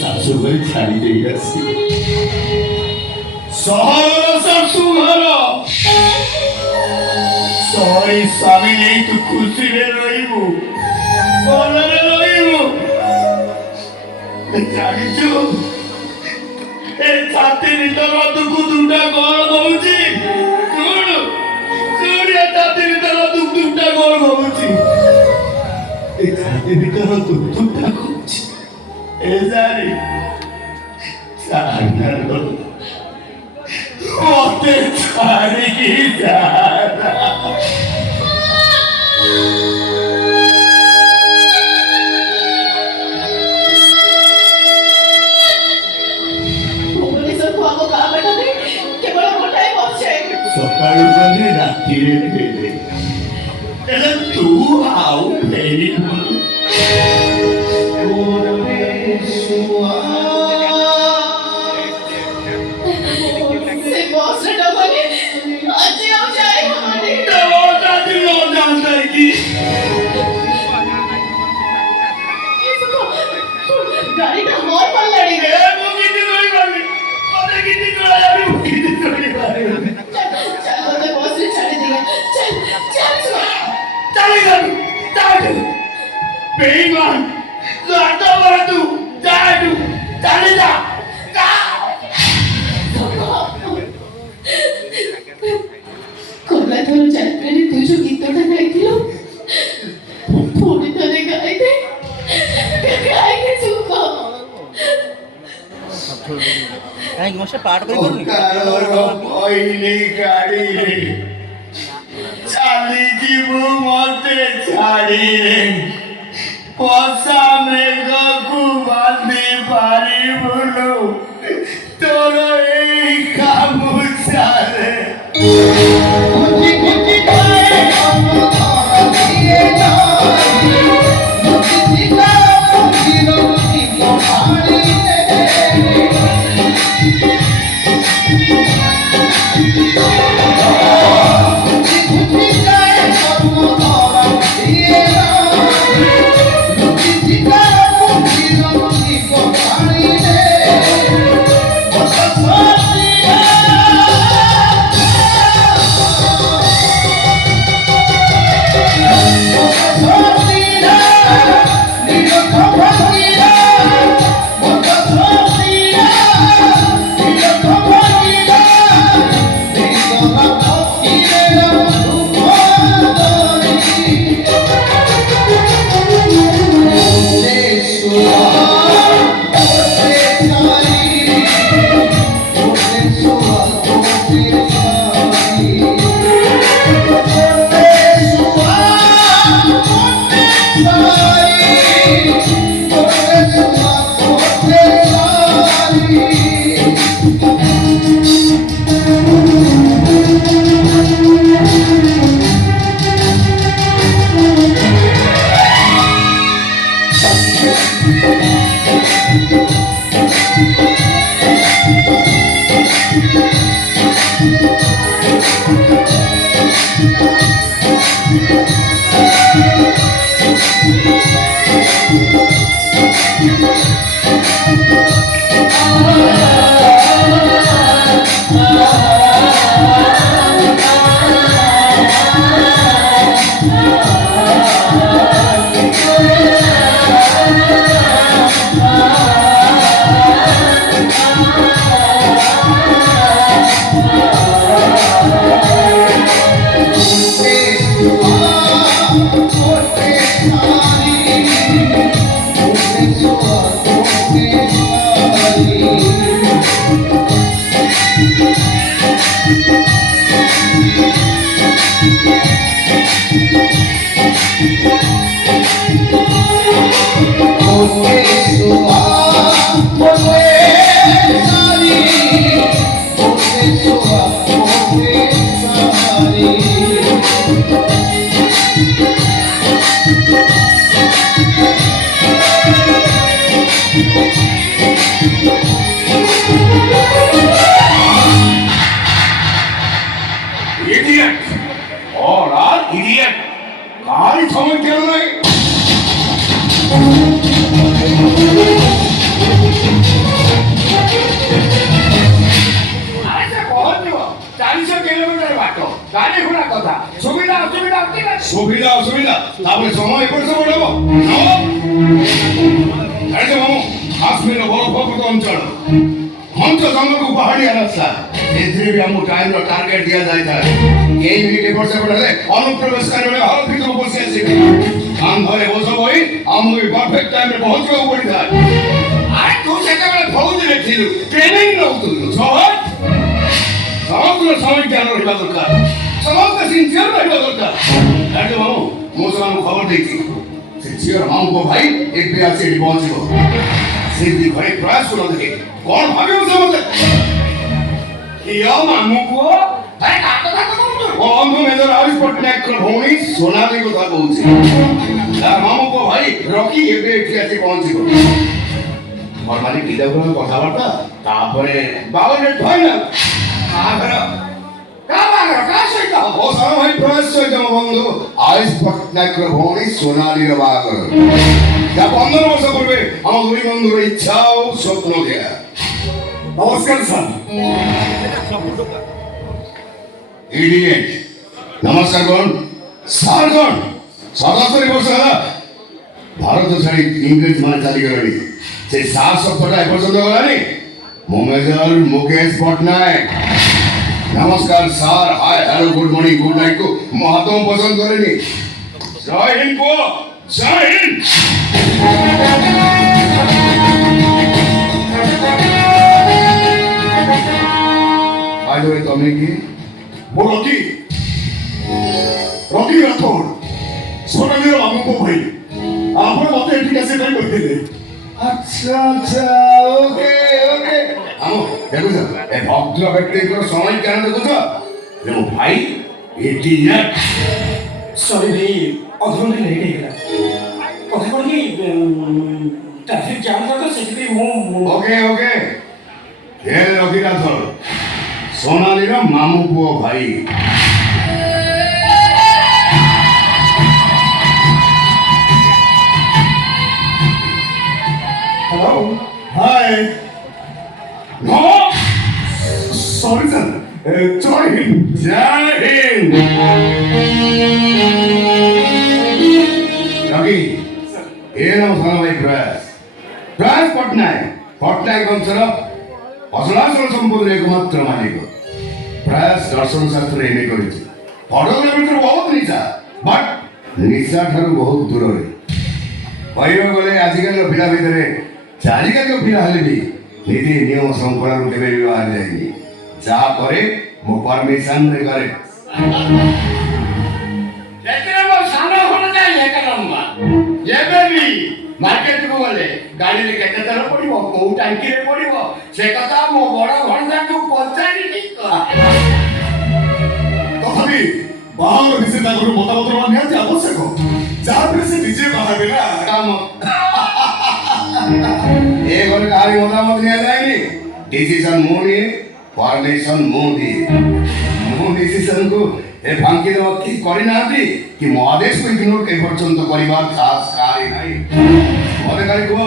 ଶାଶୁଘରେ ଛାଡ଼ି ଦେଇ ଆସି ସହର ଶାଶୁଘର ସରି ସ୍ୱାମୀ ନେଇ ତୁ ଖୁସିରେ ରହିବୁ ଭଲରେ ରହିବୁ ଜାଣିଛୁ ଏ ଛାତି ଭିତର ଦୁଃଖ ଦୁଃଖଟା କଣ କହୁଛି ଶୁଣୁ ଛାତି ଭିତର ଦୁଃଖଟା କଣ କହୁଛି ଭିତର ଦୁଃଖଟା କହୁଛି ଏ ଜାଣି ମତେ ଛାଡ଼ିକି ଯା ଭୁବନେଶ୍ୱରକୁ ଆମ ଗାଁ ବାଟରେ କେବଳ ଗୋଟାଏ ବସ୍ ଯାଏ। ସକାଳୁ ଗଲେ ରାତିରେ ଫେରେ ହେଲେ ତୁ ଆଉ ଫେରିବୁନି ସେ ବସ୍ରେ ଡବାରେ ଆଜି ଆଉ ଯାଇ ହବନି। ଗାଡ଼ିଟା ମୋର ପଡ଼ିଲାଣି। ଚାଲ ତୋ ବସ୍ରେ ଛାଡ଼ି ଦିଏ। ଚାଲ बेईमान तू आता बरं तू जा तू चाले जा କଲାଥର ଯାତ୍ରାରେ ତୁ ଯୋଉ ଗୀତଟା ଗାଇଥିଲୁ ପୁଣି ଥରେ ଗାଇଦେ ଗାଇକି ସୁଖ। କାହିଁକି ମୋ ସେ ପାଠ କରିପାରୁନି କହିଲି ଗାଡ଼ିରେ ଚାଲିଯିବୁ ମତେ ଛାଡ଼ିରେ ବର୍ଷା ମେଘକୁ ବାନ୍ଧି ପାରିବୁନୁ ତୋର ଏଇ ଗାମୁଛାରେ Idiot! All are idiot! गाड़ी समझ के नहीं सुविधा असुविधा तापर समय एपट सेपट हेबो जानिछ मामू काश्मीर बरफावृत अंचल मंच जंगल को पहाड़िया रास्ता एथरे भी हमको टाइम रो टारगेट दिया जाय था केई मिनिट एपट सेपट हेले अनुप्रवेशकारी बेले हर भीतर बसि आसी କାନ୍ଧରେ ବୋଝ ବହି ଆମକୁ ବି ପରଫେକ୍ଟ ଟାଇମରେ ପହଞ୍ଚିବାକୁ ପଡିଥାଏ। ଆରେ ତୁ ସେତେବେଳେ ଫୌଜରେ ଥିଲୁ, ଟ୍ରେନିଂ ନେଉଥିଲୁ। ସମସ୍ତଙ୍କ ସମୟ ଜ୍ଞାନ ରହିବା ଦରକାର, ସମସ୍ତେ ସିନସିୟର ରହିବା ଦରକାର। ଜାଣିଛୁ ମାମୁ, ମୁଁ ସେମାନଙ୍କୁ ଖବର ଦେଇଛି ସେ ଝିଅର ମାମୁଙ୍କ ଭାଇ ଏବେ ଆସି ଏଠି ପହଞ୍ଚିବ। ସେ ଯଦି ଘରେ ପ୍ରୟାସ କରନ୍ତି କଣ ଭାବିବ ସମସ୍ତେ? ମାମୁ ପୁଅ ବନ୍ଧୁ ମେଜର ଆୟୁଷ ପଟ୍ଟନାୟକର ଭଉଣୀ ସୋନାଲି କଥା କହୁଛି। ତା ମାମୁ ପୁଅ ଭାଇ ରକି ଏବେ ଏଠି ଆସି ପହଞ୍ଚିବ। ନର୍ମାଲି ଟିକା କଥାବାର୍ତ୍ତା, ତାପରେ ବାଉଣ୍ଡେଡ ଫାଇନାଲ। କାହା ସହିତ ମୋ ସାନ ଭାଇ ପ୍ରୟାସ ସହିତ ମୋ ବନ୍ଧୁ ଆୟୁଷ ପଟ୍ଟନାୟକର ଭଉଣୀ ସୋନାଲିର ବାହାଘର। ଯା 15 ବର୍ଷ ପୂର୍ବେ ଆମ ଦୁଇ ବନ୍ଧୁର ଇଚ୍ଛା ଆଉ ସ୍ୱପ୍ନ ଥିଲା। ନମସ୍କାର ସାର୍। ଇଡିଏଟ୍ ନମସ୍କାର କଣ ସାର୍ କଣ? 77 ବର୍ଷ ହେଲା ଭାରତ ଛାଡ଼ି ଇଂରେଜ ମାନେ ଚାଲିଗଲେଣି। ସେ ସାର୍ ଶବ୍ଦଟା ଏପର୍ଯ୍ୟନ୍ତ ଗଲାନି। ମୁଁ ମେଜର ମୁକେଶ ପଟ୍ଟନାୟକ। ନମସ୍କାର sir, hi hello good morning good night କୁ ମୋ ହାତ ମୁଁ ପସନ୍ଦ କରେନି। ଜୟ ହିନ୍ଦ ପୁଅ, ଜୟ ହିନ୍ଦ। ଆଜି ତମେ କି? ମୁଁ ରକି ରାଠୋଡ, ସୋନାଲିର ମାମୁଙ୍କ ଭାଇ। ଆପଣ ମତେ ଏଠିକି ଆସିବା ପାଇଁ କହିଥିଲେ। ଆଚ୍ଛା ଆଚ୍ଛା, ଓକେ ଓକେ। ଆମ ଦେଖୁଛ ଏ ଭଦ୍ର ବ୍ୟକ୍ତିଙ୍କର ସମୟ ଜ୍ଞାନ ଦେଖୁଛ? ମୋ ଭାଇ ଇଡିଏଟ୍। ସରି ଭାଇ, ଅଧଘଣ୍ଟେ ଲେଟ୍ ହେଇଗଲା। କଥା କ'ଣ କି ଟ୍ରାଫିକ୍ ଜାମ୍ ଥିଲା ତ ସେଥିପାଇଁ ମୁଁ ଓକେ ଓକେ। ଏ ରକି ରାଠୋଡ, ସୋନାଲିର ମାମୁ ପୁଅ ଭାଇ। ହ୍ୟାଲୋ। ହାय। নো সরি স্যার, জয় হিন্দ। জয় হিন্দ। রকি, এ নাম সারা ভাই প্রয়াস পট্টনায়ক। পট্টনায়ক বংশর অচলাচল সম্পদের একমাত্র মালিক। প্রয়াস দর্শন শাস্ত্রে এমএ করেছে। ফটোগ্রাফি তো বহুত নিশা, বাট নিশা ঠারু বহুত দূরে। କହିବାକୁ ଗଲେ ଆଜିକାଲିର ପିଲା ଭିତରେ ଚାରିକାଲିର ପିଲା ହେଲେ ବି ନୀତି ନିୟମ ଶୃଙ୍ଖଳାରୁ କେବେ ବି ବାହାରି ଯାଇନି। ଯାହା କରେ ମୁଁ ପରମିଶନରେ କରେ। ଏବେ ବି ମାର୍କେଟକୁ ଗଲେ ଗାଡ଼ିରେ କେତେ ତେଲ ପଡ଼ିବ, କୋଉ ଟାଙ୍କିରେ ପଡ଼ିବ, ସେ କଥା ମୋ ବଡ଼ ଭଣଜାକୁ ପଚାରିକି ତଥାପି ବାହାଘର ବିଷୟରେ ତାଙ୍କର ମତାମତ ନେବା ନିହାତି ଆବଶ୍ୟକ। ଯାହାପରେ ସେ ନିଜେ ବାହାରେ ନା କାମ। ଏ ଘରେ କାହାରି ମତାମତ ନିଆଯାଏନି। ଡିସିସନ ମୁଁ ନିଏ, ପରମିଶନ ମୁଁ ଦିଏ। ମୁଁ ଡିସିସନକୁ ଏ ଫାଙ୍କି ଦେବା ଠିକ କରିନାହାନ୍ତି କି ମୋ ଆଦେଶକୁ ଇଗ୍ନୋର ଏ ପର୍ଯ୍ୟନ୍ତ କରିବାର ସାହସ କାହାରି ନାହିଁ। ମତେ ଖାଲି କୁହ,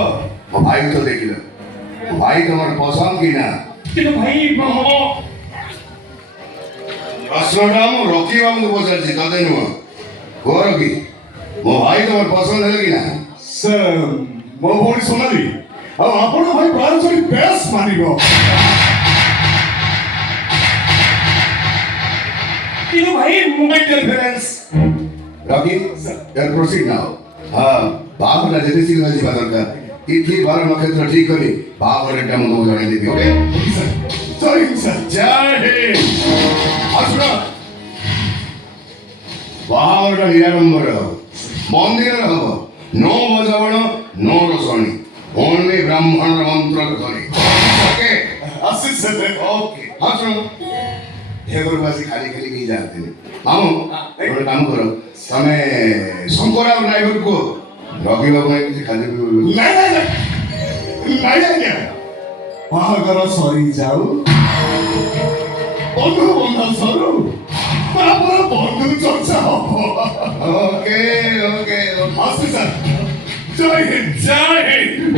ମୋ ଭାଇକୁ ତ ଦେଖିଲ, ମୋ ଭାଇ ତମର ପସନ୍ଦ କି ନା? କିନ୍ତୁ ଭାଇ ପ୍ରଶ୍ନଟା ମୁଁ ରକି ବାବୁଙ୍କୁ ପଚାରିଛି, ତତେ ନୁହଁ। କୁହ ରକି, ମୋ ଭାଇ ତମର ପସନ୍ଦ ହେଲେ କି ନା? ସାର୍, ମୋ ଭଉଣୀ ସୋନାଲି ଆଉ ଆପଣଙ୍କ ଭାଇ ପ୍ରୟାସ ବେଶ ମାନିବ। କିନ୍ତୁ ଭାଇ My dear parents, Rocky, then proceed now. ବାହାଘରଟା ଯେତେ ଶୀଘ୍ର ଯିବା ଦରକାର। ତିଥି ବାର ନକ୍ଷତ୍ର ଠିକ କରି ବାହାଘରଟା ମୁଁ ତମକୁ ଜଣେଇଦେବି। ଓକେ ଜୟ ହିନ୍ଦ ସାର୍। ଜୟ ହିନ୍ଦ। ଆସୁନ, ବାହାଘରଟା ନିରାଡମ୍ବର ହବ, ମନ୍ଦିରରେ ହବ। ନୋ ବଜାବଣ, ନୋ ରସଣୀ, ଓନ୍ଲି ବ୍ରାହ୍ମଣର ମନ୍ତ୍ର ଧରି। ଓକେ ଆସି ସାର୍। ଓକେ ଆସୁନ। ଏ ଘରକୁ ଆସି ଖାଲି ଖାଲି କେହି ଯାଆନ୍ତିନି। ମାମୁଁ ଗୋଟେ କାମ କର, ତମେ ଶଙ୍କର ଆଉ ଡ୍ରାଇଭର କୁହ ରଖିବା ପାଇଁ କିଛି ଖାଲି ନାଇଁ ଆଜ୍ଞା, ବାହାଘର ସରିଯାଉ, ବନ୍ଧୁ ବନ୍ଧନ ସରୁ, ତାପରେ ବନ୍ଧୁ ଚର୍ଚ୍ଚା ହବ। ଓକେ ଓକେ ଆସି ସାର୍। ଜୟ ହିନ୍ଦ, ଜୟ ହିନ୍ଦ।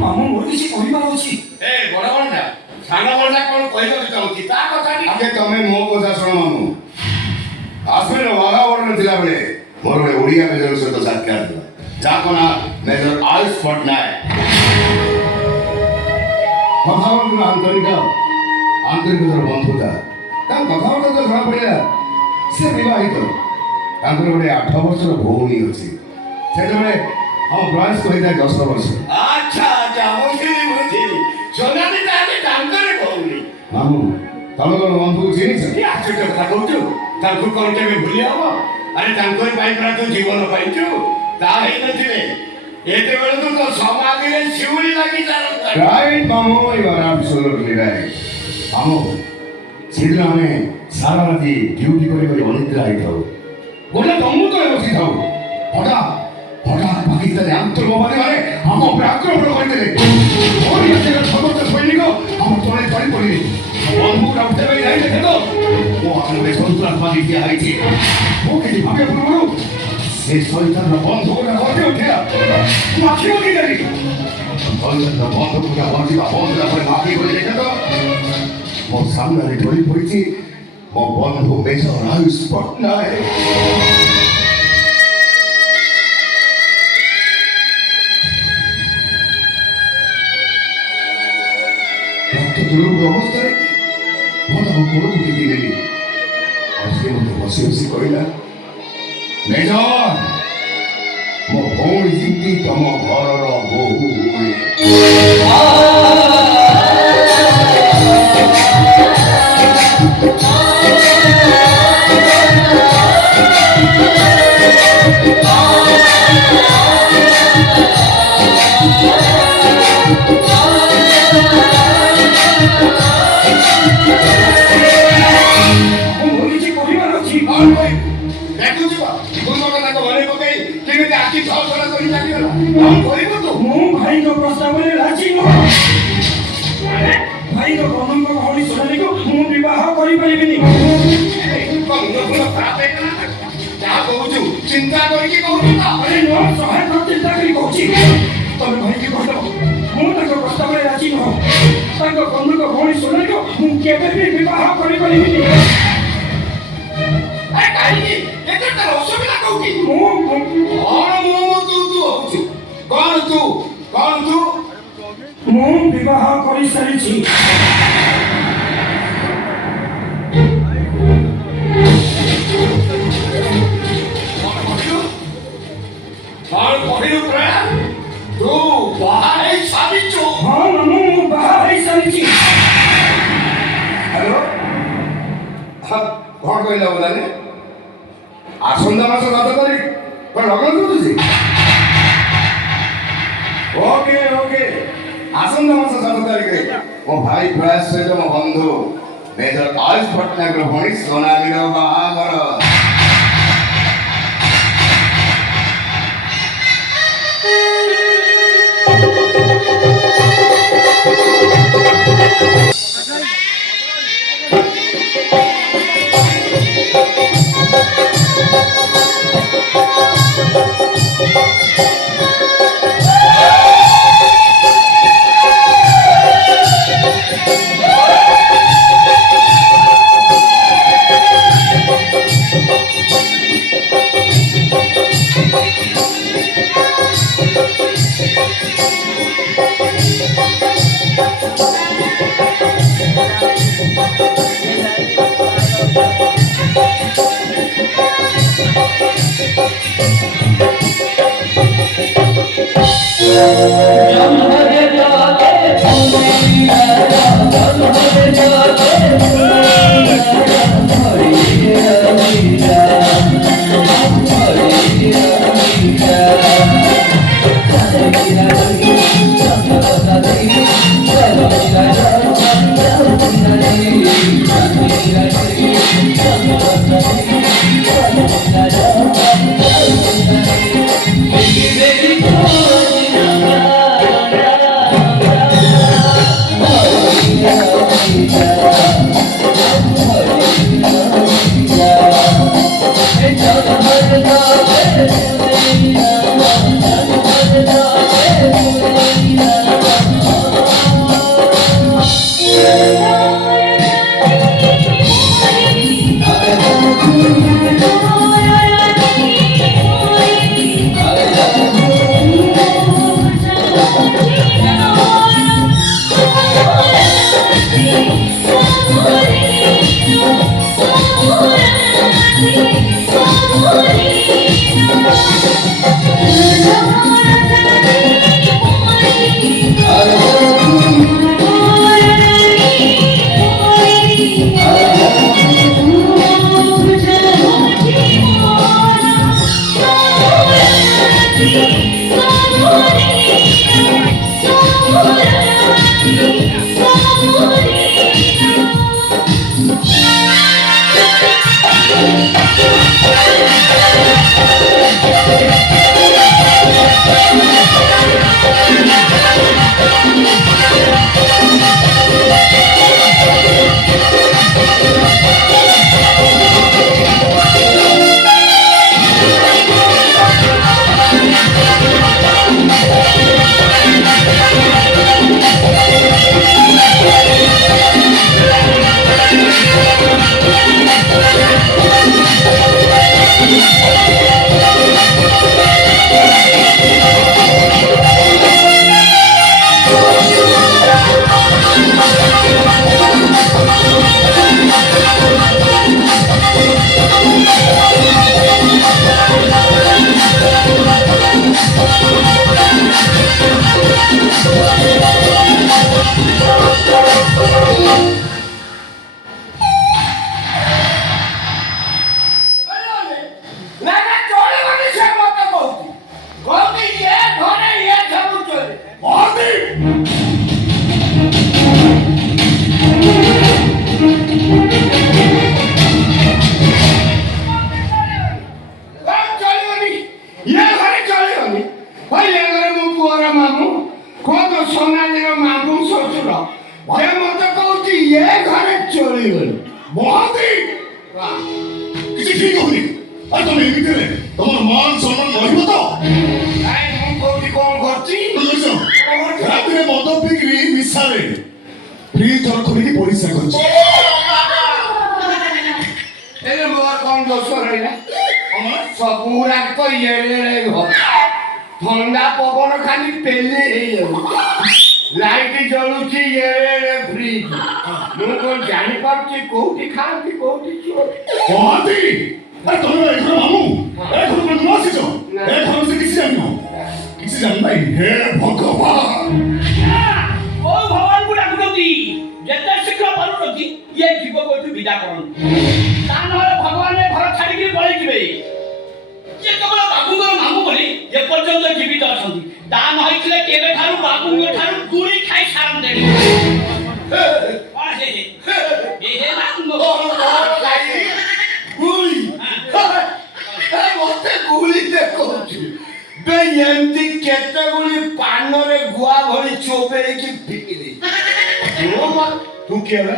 ମାମୁଁ ମୋର କିଛି କହିବାର ଅଛି। ଏ ବଡ଼ ବଡ଼ଟା ସାନ ବଡ଼ଟା କ'ଣ କହିବାକୁ ଚାହୁଁଛି ତା କଥା ଆଗେ ତମେ ମୋ କଥା ଶୁଣ ମାମୁଁ। କାଶ୍ମୀରର ବାଘାବରରେ ଥିଲାବେଳେ ମୋର ଗୋଟେ ଓଡ଼ିଆ ମେଜର ସହିତ ସାକ୍ଷାତ ଥିଲା, ଯାହାଙ୍କ ନାଁ ମେଜର ଆୟୁଷ ପଟ୍ଟନାୟକ। କଥାବାର୍ତ୍ତାର ଆନ୍ତରିକତାର ବନ୍ଧୁତା ତାଙ୍କ କଥାବାର୍ତ୍ତା ତ ଜଣା ପଡ଼ିଲା ସେ ବିବାହିତ ତାଙ୍କର ଗୋଟେ 8 ବର୍ଷର ଭଉଣୀ ଅଛି ସେତେବେଳେ ଆମ ବୟସ୍କ ହେଇଥାଏ 10 ବର୍ଷ ଆଚ୍ଛା ଆଚ୍ଛା ବୁଝିଲି ସୋନାଲି ତାହେଲେ ତାଙ୍କର ଭଉଣୀ ମାମୁଁ ତମେ କ'ଣ ବନ୍ଧୁକୁ ଚିହ୍ନିଛ କି ଆଶ୍ଚର୍ଯ୍ୟ କଥା କହୁଛୁ ତାଙ୍କୁ କ'ଣ କେବେ ଭୁଲି ହବ ଆରେ ତାଙ୍କରି ପାଇଁ ପରା ତୁ ଜୀବନ ପାଇଛୁ ତା ହେଇନଥିଲେ ଏତେବେଳକୁ ତ ସମାଧିରେ ଶିଉଳି ଲାଗି ଚାଲନ୍ତା ରାଇଟ୍ ମାମୁଁ ୟୁ ଆର୍ ଆବସଲ୍ୟୁଟଲି ରାଇଟ୍ ମାମୁଁ ସେଦିନ ଆମେ ସାରା ରାତି ଡ୍ୟୁଟି କରି କରି ଅନିଦ୍ରା ହେଇଥାଉ ଗୋଟେ ତମୁ ତଳେ ବସିଥାଉ ହଠାତ୍ ପାକିସ୍ତାନୀ ଆନ୍ତର୍ବାଦୀମାନେ ଆମ ଉପରେ ଆକ୍ରମଣ କରିଦେଲେ ସମସ୍ତ ସୈନିକ ଆମ ତଳେ ଚଳି ପଡ଼ିଲେ ବନ୍ଧୁଟା ଉଠେଇବା ପାଇଁ ଯାଇଲେ ଦେଖ ମୋ ହାତରେ ସନ୍ତ୍ରାସବାଦୀ ଦିଆ ହେଇଛି ମୁଁ କିଛି ଭାବେ ପୂର୍ବରୁ ସେ ସୈତାନର ବନ୍ଧୁକଟା ଗତି ଉଠିଲା ମୁଁ ଆଖି ଉଠିଦେଲି ସୈତାନର ବନ୍ଧୁକଟା ବଞ୍ଚିବା ବନ୍ଦ ପରେ ମାଫି କରି ଦେଖେ ତ ମୋ ସାମ୍ନାରେ ଢଳି ପଡ଼ିଛି ମୋ ବନ୍ଧୁ ମେଜର ଆୟୁଷ ପଟ୍ଟନାୟକ ଦୁର୍ଗ ଅବସ୍ଥାରେ ମୁଁ ତାଙ୍କ କୋଳକୁ ଟେକି ନେଲି ଆଉ ସେ ମୋତେ ବସି ବସି କହିଲା ମେଜର ମୋ ଭଉଣୀ ଯେମିତି ତମ ଘରର ବୋହୂ ହୁଏ ମୁଁ ଭାଇଙ୍କ ପ୍ରସ୍ତାବରେ ରାଜି ନୁହଁ ଭାଇଙ୍କ ବନ୍ଧୁଙ୍କ ଭଉଣୀ ସୋନାଲିକୁ ମୁଁ ବିବାହ କରିପାରିବିନି ଯାହା କହୁଛୁ ଚିନ୍ତା କରିକି କହୁଛୁ ତ ଆରେ ନୁହଁ 100% ଚିନ୍ତା କରି କହୁଛି ତମେ ଭାଇକି କହିଦେବ ମୁଁ ତାଙ୍କ ପ୍ରସ୍ତାବରେ ରାଜି ନୁହଁ ତାଙ୍କ ବନ୍ଧୁଙ୍କ ଭଉଣୀ ସୋନାଲିକୁ ମୁଁ କେବେ ବି ବିବାହ କରିପାରିବିନି କାହିଁକି ଏତେ ତାର ଅସୁବିଧା କୋଉଠି ମୁଁ କଣ ତୁ ମୁଁ ବିବାହ କରିସାରିଛି କହିଲୁ ପ୍ରାୟ ତୁ ବାହା ହେଇ ସାରିଛୁ ହଁ ମୁଁ ବାହା ହେଇସାରିଛି ହ୍ୟାଲୋ କ'ଣ କହିଲା ବୋଲାରେ ଆସନ୍ତା ମାସ 7 ତାରିଖ କ'ଣ ଲଗ୍ନ କରୁଛି ଓକେ ଆସନ୍ତା ମାସ 7 ତାରିଖରେ ମୋ ଭାଇ ପ୍ରୟାସ ସହିତ ମୋ ବନ୍ଧୁ ମେଜର ଆୟୁଷ ପଟ୍ଟନାୟକର ଭଉଣୀ ସୋନାଲିର ବାହାଘର କିଛି ଠିକ ହଉନି। ଆଉ ତମେ ଏମିତିରେ ତମର ମାନ ସମ୍ମାନ ରହିବ ତ? ରାତିରେ ମଦ ପିଇକିରି ନିଶାରେ ଫ୍ରିଜ ଖୋଲିକି ପରିସ୍ରା କରିଛି। ଥଣ୍ଡା ପବନ ଖାଲି ପେଲି ହେଇଯାଉଛି, ଲାଇଟ ଜଳୁଛି ଫ୍ରିଜ। ମୁଁ କଣ ଜାଣିପାରୁଛି କୋଉଠି ଖାଆନ୍ତି କୋଉଠି କହନ୍ତି ତମେ ଏ ଘର ମାମୁଁ, ଏ ଘର ନୂଆ ଆସିଛ, ଏ ଘର ସେ କିଛି ଜାଣିନ, କିଛି ଜାଣିନାହିଁ। ହେ ଭଗବାନ, କୋଉ ଭଗବାନଙ୍କୁ ଡାକୁଛନ୍ତି? ଯେତେ ଶୀଘ୍ର ପାରୁଛନ୍ତି ଇଏ ଜୀବକୁ ଏଠୁ ବିଦା କରନ୍ତୁ, ତା ନହେଲେ ଭଗବାନ ଏ ଘର ଛାଡ଼ିକି ପଳେଇଯିବେ। ଇଏ କେବଳ ବାବୁଙ୍କର ମାମୁଁ ବୋଲି ଏପର୍ଯ୍ୟନ୍ତ ଜୀବିତ ଅଛନ୍ତି, ତା ନ ହେଇଥିଲେ କେବେଠାରୁ ବାବୁଙ୍କ ଠାରୁ ଗୁଳି ଖାଇ ସାରନ୍ତେଣି। କଣ ସେ ମତେ ଗୁଳି ଦେଖଉଛୁ ବେ, ଏମିତି କେତେ ଗୁଳି ପାନରେ ଗୁଆ ଭଳି ଚୋବେଇକି ଫିକି ଦେଇଛି। ତୁ କିଏ ବେ?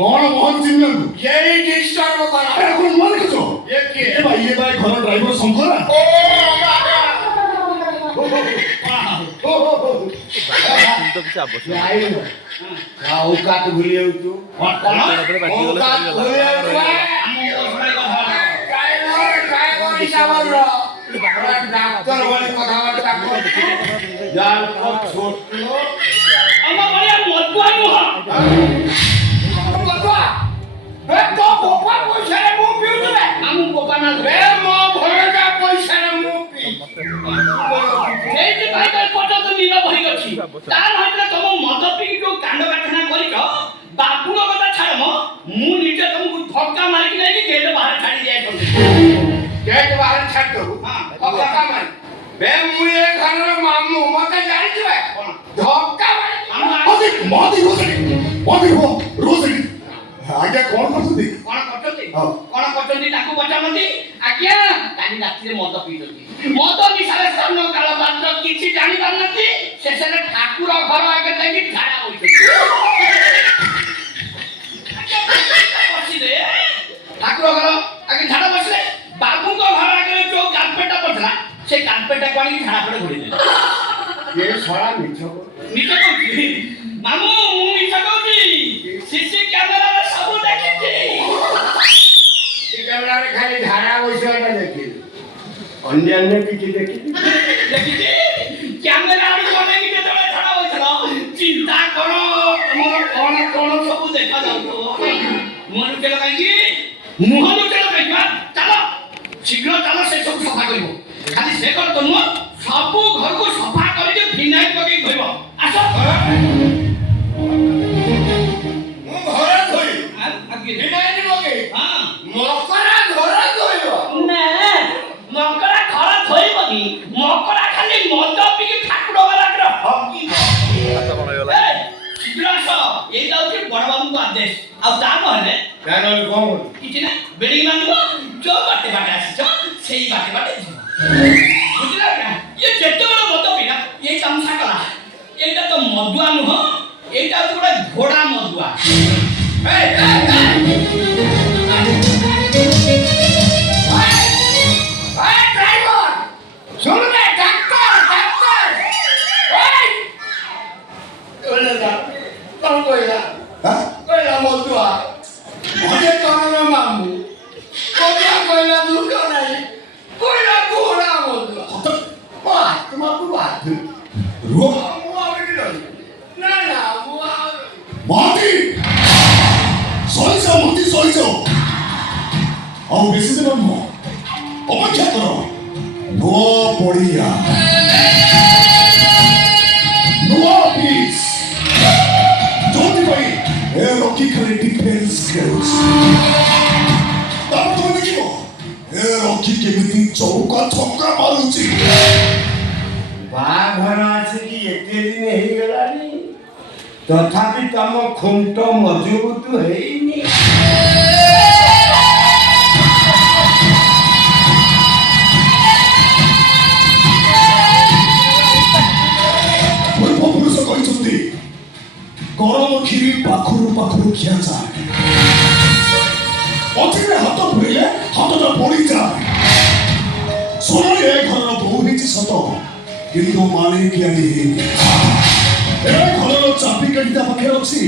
କଣ ମୋହନ ଚିହ୍ନିବାକୁ? କେହି ଡିଷ୍ଟର୍ବ କର। କଣ ନୂଆ ଦେଖୁଛ? ଇଏ ଭାଇ ଘର ଡ୍ରାଇଭର ଶଙ୍କରା। औकात भूली तू ডাক্তার বলে কথাবার্তা ବାବୁଙ୍କ କଥା ଛାଡ଼ ମ, ମୁଁ ନିଜେ ତମକୁ ଧକ୍କା ମାରିକି ନେଇକି ଗେଟ୍ ବାହାରେ ଛାଡ଼ି ଯାଇଛନ୍ତି। ଗେଟ୍ ବାହାରେ ଛାଡ଼ିଦବୁ ଧକ୍କା ମାରି ବେ, ମୁଁ ଏ ଘରର ମାମୁଁ, ମତେ ଜାଣିଛୁ ଧକ୍କା ମାରି ଆଜ୍ଞା କଣ କରୁଛନ୍ତି? କଣ କରୁଛନ୍ତି ତାକୁ ପଚାରନ୍ତି। ଆଜ୍ଞା କାଲି ରାତିରେ ମଦ ପିଇଛନ୍ତି, ମଦ ନିଶାରେ ସ୍ଥାନ କାଳ ମାତ୍ର କିଛି ଜାଣିପାରୁନାହାନ୍ତି, ଶେଷରେ ଠାକୁର ଘର ଆଗରେ ଯାଇକି ଝାଡ଼ା ହୋଇଛନ୍ତି। ଠାକୁର ଘର ଆଗେ ଝାଡ଼ା ବସିଲେ, ବାବୁଙ୍କ ଘର ଆଗରେ ଯୋଉ କାର୍ପେଟ ପଡିଥିଲା ସେ କାର୍ପେଟକୁ ଆଣିକି ଝାଡ଼ା ପଡେ ଘୋଡେଇଦେଲେ। ଏ ଶଳା ମିଛ କହୁଛି ମାମୁଁ, ମୁଁ ମିଛ କହୁଛି, ସିସି କ୍ୟାମେରାରେ ସବୁ ଦେଖିଛି। କ୍ୟାମେରାରେ ଖାଲି ଧାରା ବସିବାଟା ଦେଖିଲି, ଅନ୍ୟାନ୍ୟ କିଛି ଦେଖିଲି। ଦେଖିଛି କ୍ୟାମେରା ଆଡକୁ ଅନେଇକି ଯେତେବେଳେ ଝାଡ଼ା ବସିଥିଲ, ଚିନ୍ତା କର ତମର କଣ କଣ ସବୁ ଦେଖାଯାଉଥିବ। ମୁହଁ ଲୁଚେଇଲ କାହିଁକି? ଚାଲ ଶୀଘ୍ର ଚାଲ, ସେ ସବୁ ସଫା କରିବ। ଖାଲି ସେ କର ତ ନୁହଁ, ସବୁ ଘରକୁ ସଫା କରିକି ଫିନାଇଲ ପକେଇ ଧୋଇବ। ଆସ ମୁଁ ଘର ଧୋଇ ଫିନାଇଲ ପକେଇ ମକରା ଘର ଧୋଇବ ନା, ମକରା ଘର ଧୋଇବନି, ମକରା ଖାଲି ମଦ ପିକି ଠାକୁର ବାଲାଙ୍କର ହଗିବ। ଶୀଘ୍ର ଆସ, ଏଇଟା ହଉଛି ବଡ ବାବୁଙ୍କ ଆଦେଶ। ଆଉ ତା ନହେଲେ ତାହେଲେ କଣ କରୁ? କିଛି ନାହିଁ ବେଡ଼ିକି ବାନ୍ଧିବ ଯୋଉ ବାଟେ ବାଟେ ଆସିଛ ସେଇ ବାଟେ ବାଟେ ଯିବ ବୁଝିଲ ନା ଇଏ ଯେତେବେଳେ ମଦ ପିଲା ଇଏ ଚାମଚା କଲା ଏଇଟା ତ ମଦୁଆ ନୁହଁ ଏଇଟା ହଉଛି ଗୋଟେ ଘୋଡ଼ା ମଦୁଆ କଣ କହିଲା? କହିଲା ମଧୁଆ ମତେ କଣ ମାମୁ ମଧୁଆ କହିଲା ଦୁଃଖ ନାହିଁ କହିଲା ଘୋଡ଼ା ମଧୁଆ ମୋ ଆତ୍ମାକୁ ବାଧୁ ରୁହ ମୁଁ ଆଉ ଏଠି ରହିବି ନା ନା ମୁଁ ଆଉ ମହାନ୍ତି ସହିଛ ମହାନ୍ତି ସହିଛ ଆଉ ବେଶୀ ଦିନ ନୁହଁ ଅପେକ୍ଷା କର ନୂଆ ପଡ଼ିଆ ନୂଆ ପିସ୍ ଯୋଉଥିପାଇଁ ଏ ରକି ଖାଲି ଡିଫେନ୍ସ ଖେଳୁଛି ତାପରେ ତମେ ଦେଖିବ ଏ ରକି କେମିତି ଚୌକା ଛକା ମାରୁଛି ବାହାଘର ଆସିକି ଏତେ ଦିନ ହେଇଗଲାଣି ତଥାପି ତମ ଖୁଣ୍ଟ ମଜବୁତ ହେଇନି ପୂର୍ବପୁରୁଷ କହିଛନ୍ତି ଗରମ କ୍ଷୀରି ପାଖରୁ ପାଖରୁ ଖିଆଯାଏ ଅତିରେ ହାତ ପୁରେଇଲେ ହାତଟା ପଡ଼ିଯାଏ ଶୁଣ ଏ ଘରର ବୋହୂ ହେଇଛି ସତ କିନ୍ତୁ ମାଲିକିଆଣି ହେଇନି ଏ ଘରର ଚାବି କାଠି ତା ପାଖରେ ଅଛି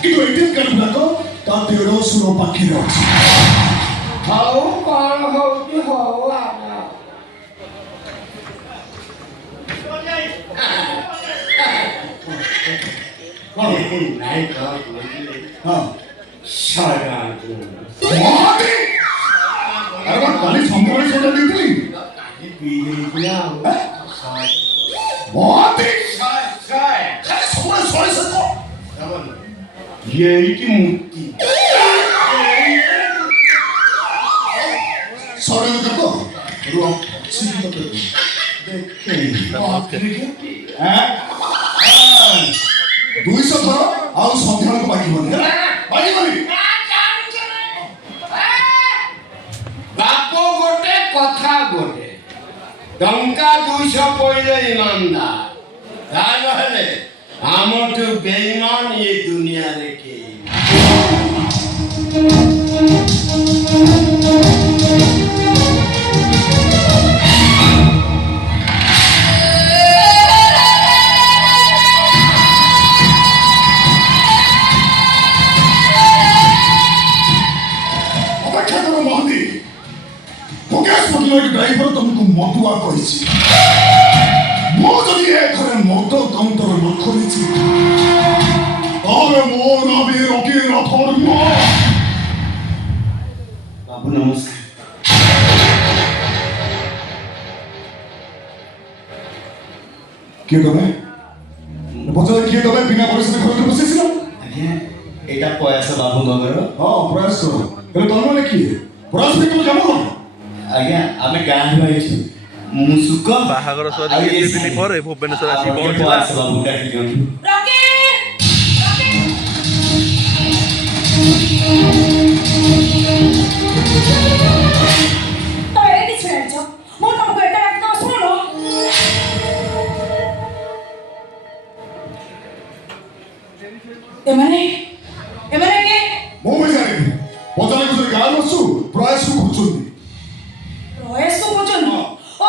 କିନ୍ତୁ ଏଟିଏମ୍ କାର୍ଡ ଗୁଡାକ ତା ଦେଢ଼ଶୁର ପାଖରେ ଅଛି ହଉ କଣ ହଉଛି ହଉ ନାଇଁ ହଁ ସରାନ୍ତୁ ମହାନ୍ତି ଆରେ ବା କାଲି ସମ୍ପୂର୍ଣ୍ଣ ସୋଟା ଦେଇଥିଲି ମହାନ୍ତି ଖାଲି ସବୁବେଳେ ଶହେ ଶତ ଏଇଠି ମୂର୍ତ୍ତି ଶହେ ଦେଖ ରୁହ ଦୁଇଶହ ଥର ଆଉ ସନ୍ଧ୍ୟାବେଳକୁ ବାକିବନି ବାକିବନି ବାପ ଗୋଟେ କଥା ଗୋଟେ ଟଙ୍କା 200 ପଇଲେ ଇମାନଦାର ତା ନହେଲେ ଆମଠୁ ବେଇମାନ ଏ ଦୁନିଆରେ କେହି ଅପେକ୍ଷା କର ମହାନ୍ତି ମୁକେଶ ପଟ୍ଟନାୟକ ଡ୍ରାଇଭର ତମକୁ ମଦୁଆ କହିଛି ମୁଁ ଯଦି ଏ ଘରେ ମଦ କାଉଣ୍ଟର ନ ଖୋଲିଛି ତାହେଲେ ମୋ ନାଁ ବି ରକି ରାଠୋର ନୁହଁ ବାବୁ ନମସ୍କାର କିଏ ତମେ ପଚାର କିଏ ତମେ ବିନା ପରିସ୍ଥିତି ଘରକୁ ବସିছিল ଆଜ୍ଞା ଏଇଟା ପ୍ରୟାସ ବାବୁଙ୍କ ଘର ହଁ ପ୍ରୟାସ କର ହେଲେ ତମେ ମାନେ କିଏ ପ୍ରୟାସ ପାଇଁ ତମେ କାମ କର ଆଜ୍ଞା ଆମେ ଗାଁରୁ ଆଇଛୁ ମୁଁ ସୁକ ବାହାଘର ସରିକି ଏତେ ଦିନ ପରେ ଭୁବନେଶ୍ୱର ଆସିକି ପହଞ୍ଚିଲା ପ୍ରୟାସ ବାବୁ ଡାକି ଦିଅନ୍ତୁ ଏମାନେ କେ ମୁଁ ବି ଜାଣିନି ପଚାରିକୁ ସେ ଗାଁରୁ ଆସୁ ପ୍ରୟାସକୁ ଖୋଜୁଛନ୍ତି ପ୍ରୟାସ କରୁଛନ୍ତି ଓ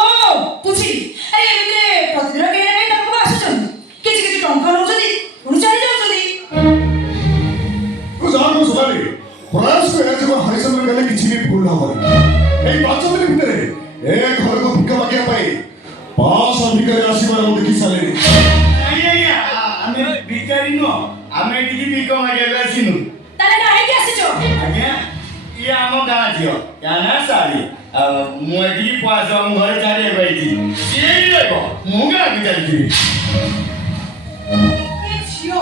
ବୁଝିଲି ଆରେ ଏମିତିରେ ପ୍ରତିଦିନ କେହି ନା କେହି ତମ ପାଖକୁ ଆସୁଛନ୍ତି କିଛି କିଛି ଟଙ୍କା ନେଉଛନ୍ତି ପୁଣି ଚାଲି ଯାଉଛନ୍ତି ତୁ ଜାଣୁ ସୋନାଲି ପ୍ରୟାସକୁ ଏ ଜୀବନ ହରିଚନ୍ଦ୍ର ଗଲେ କିଛି ବି ଭୁଲ ହବନି ଏଇ 5 ଦିନ ଭିତରେ ଏ ଘରକୁ ଭିକ ମାଗିବା ପାଇଁ 500 ଭିକାରୀ ଆସିବାର ମୁଁ ଦେଖି ସାରିଲିଣି ଆଜ୍ଞା ଆମେ ଭିକାରୀ ନୁହଁ ଆମେ ଏଠିକି ଭିକ ମାଗିବାକୁ ଆସିନୁ ତାହେଲେ କାହିଁକି ଆସିଛ ଆଜ୍ଞା ଇଏ ଆମ ଗାଁ ଝିଅ ୟା ନାଁ ଶାଢ଼ୀ ମୁଁ ଏଠିକି ପଇସା ଆମ ଘରେ ଛାଡ଼ିବାକୁ ଆଇଛି ସିଏ ହିଁ ରହିବ ମୁଁ ଗାଁକୁ ଚାଲିଯିବି ଏ ଝିଅ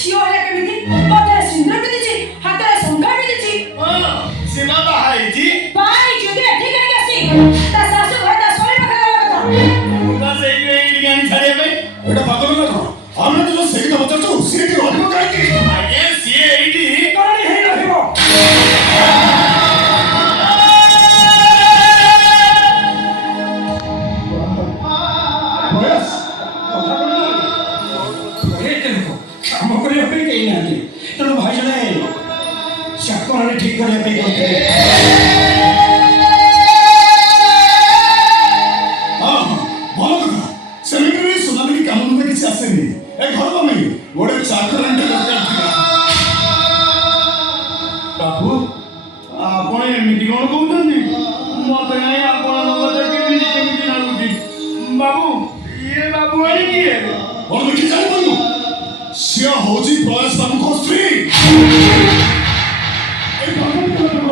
ଝିଅ ହେଲା କେମିତି କଥାରେ ସିନ୍ଦୁର ପିନ୍ଧିଛି ହାତରେ ଶଙ୍ଖା ପିନ୍ଧିଛି ସୀମା ବାହା ହେଇଛି ଭାଇ ଯଦି ଏଠି କାହିଁକି ଆସି ତା ଶାଶୁ ଘରେ ତା ସ୍ୱାମୀ ପାଖରେ ରହିବା କଥା ମୁଁ ତ ସେଇଥିପାଇଁ ଏଇଠିକି ଆଣି ଛାଡ଼ିବା ପାଇଁ ଏଇଟା ପାଗଳ ନା କଣ ଆମେ ତ ସେଇ କଥା ପଚାରୁଛୁ ସିଏ କି ରହିବ କାହିଁକି ଆଜ୍ଞା ସିଏ ଏଇଠି କଣ ଚାକରାଣୀ ଠିକ କରିବା ପାଇଁ କହିଥିଲେ। ହଁ ଭଲ କଥା। ସେମିତିରେ ସୁନାଦେବୀ କାମ ଧନ୍ଦା କିଛି ଆସେନି। ଏ ଘର ପାଇଁ ଗୋଟେ ଚାକରାଣୀଟେ ଦରକାର ଥିଲା। ବାବୁ ଆପଣ ଏମିତି କଣ କହୁଛନ୍ତି? ମତେ କାହିଁ ଆପଣଙ୍କ କଥା କେମିତି ଲାଗୁଛି। ବାବୁ ଇଏ ବାବୁ ଆଣି କିଏ? କଣ ଦେଖି ଜାଣିପାରୁନୁ? ସିଏ ହଉଛି ପ୍ରୟାସ ବାବୁଙ୍କ ସ୍ତ୍ରୀ। ଏଇ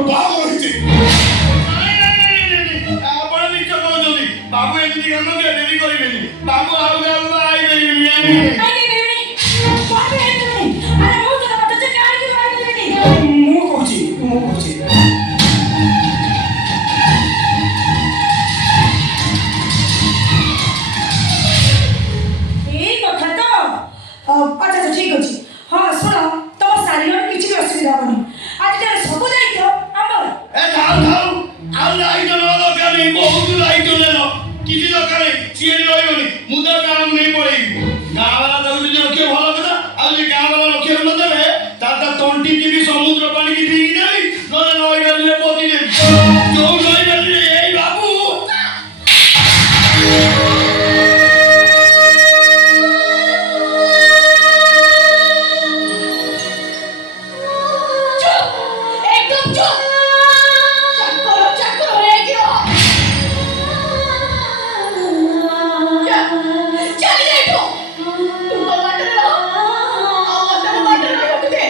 ବାହାଘର ହେଇଛି। ଆପଣ ମିଛ କହୁଛନ୍ତି। ବାବୁ ଏମିତି କାମ କେବେ ବି କରିବେନି। ବାବୁ ଆଉ କାହାକୁ ଆଇପାରିବେନି। ମୁଁ କହୁଛି ଏଇ କଥା ତ ଆଚ୍ଛା ଠିକ ଅଛି। ହଁ ଶୁଣ, ତମ ଶାରୀର କିଛି ବି ଅସୁବିଧା ହବନି। ଆଜିକାଲି ସବୁ ଦାୟିତ୍ୱ ଆମର। ଏ ଥାଉ ଥାଉ ଆଉ ଲାଇଟ୍ ନେବା ଦରକାର ନାହିଁ। ବହୁତ ଲାଇଟ୍ ନେଲ କିଛି ଦରକାର ନାହିଁ। ସିଏ ରହିବନି। ମୁଁ ତ ଗାଁକୁ ନେଇ ପଳେଇବି। ଗାଁ ବାଲା ତାକୁ ଯଦି ରଖିବ ଭଲ କଥା। ଆଉ ଯଦି ଗାଁ ବାଲା ରଖିବାକୁ ନ ଦେବେ ତାର ତଣ୍ଟି ଯିବି ସମୁଦ୍ର ପାଣିକି ପିଇ ଦେବି। ନହେଲେ ନଈ ବାଲିରେ ପୋତି ଦେବି। ଯୋଉ ନଈ ବାଲିରେ ଏଇ ବାବୁ एकदम चुप। चाकर रहेगी हो। चल बैठो। तुम बाटर रहो। मत बाटर रहो कुते।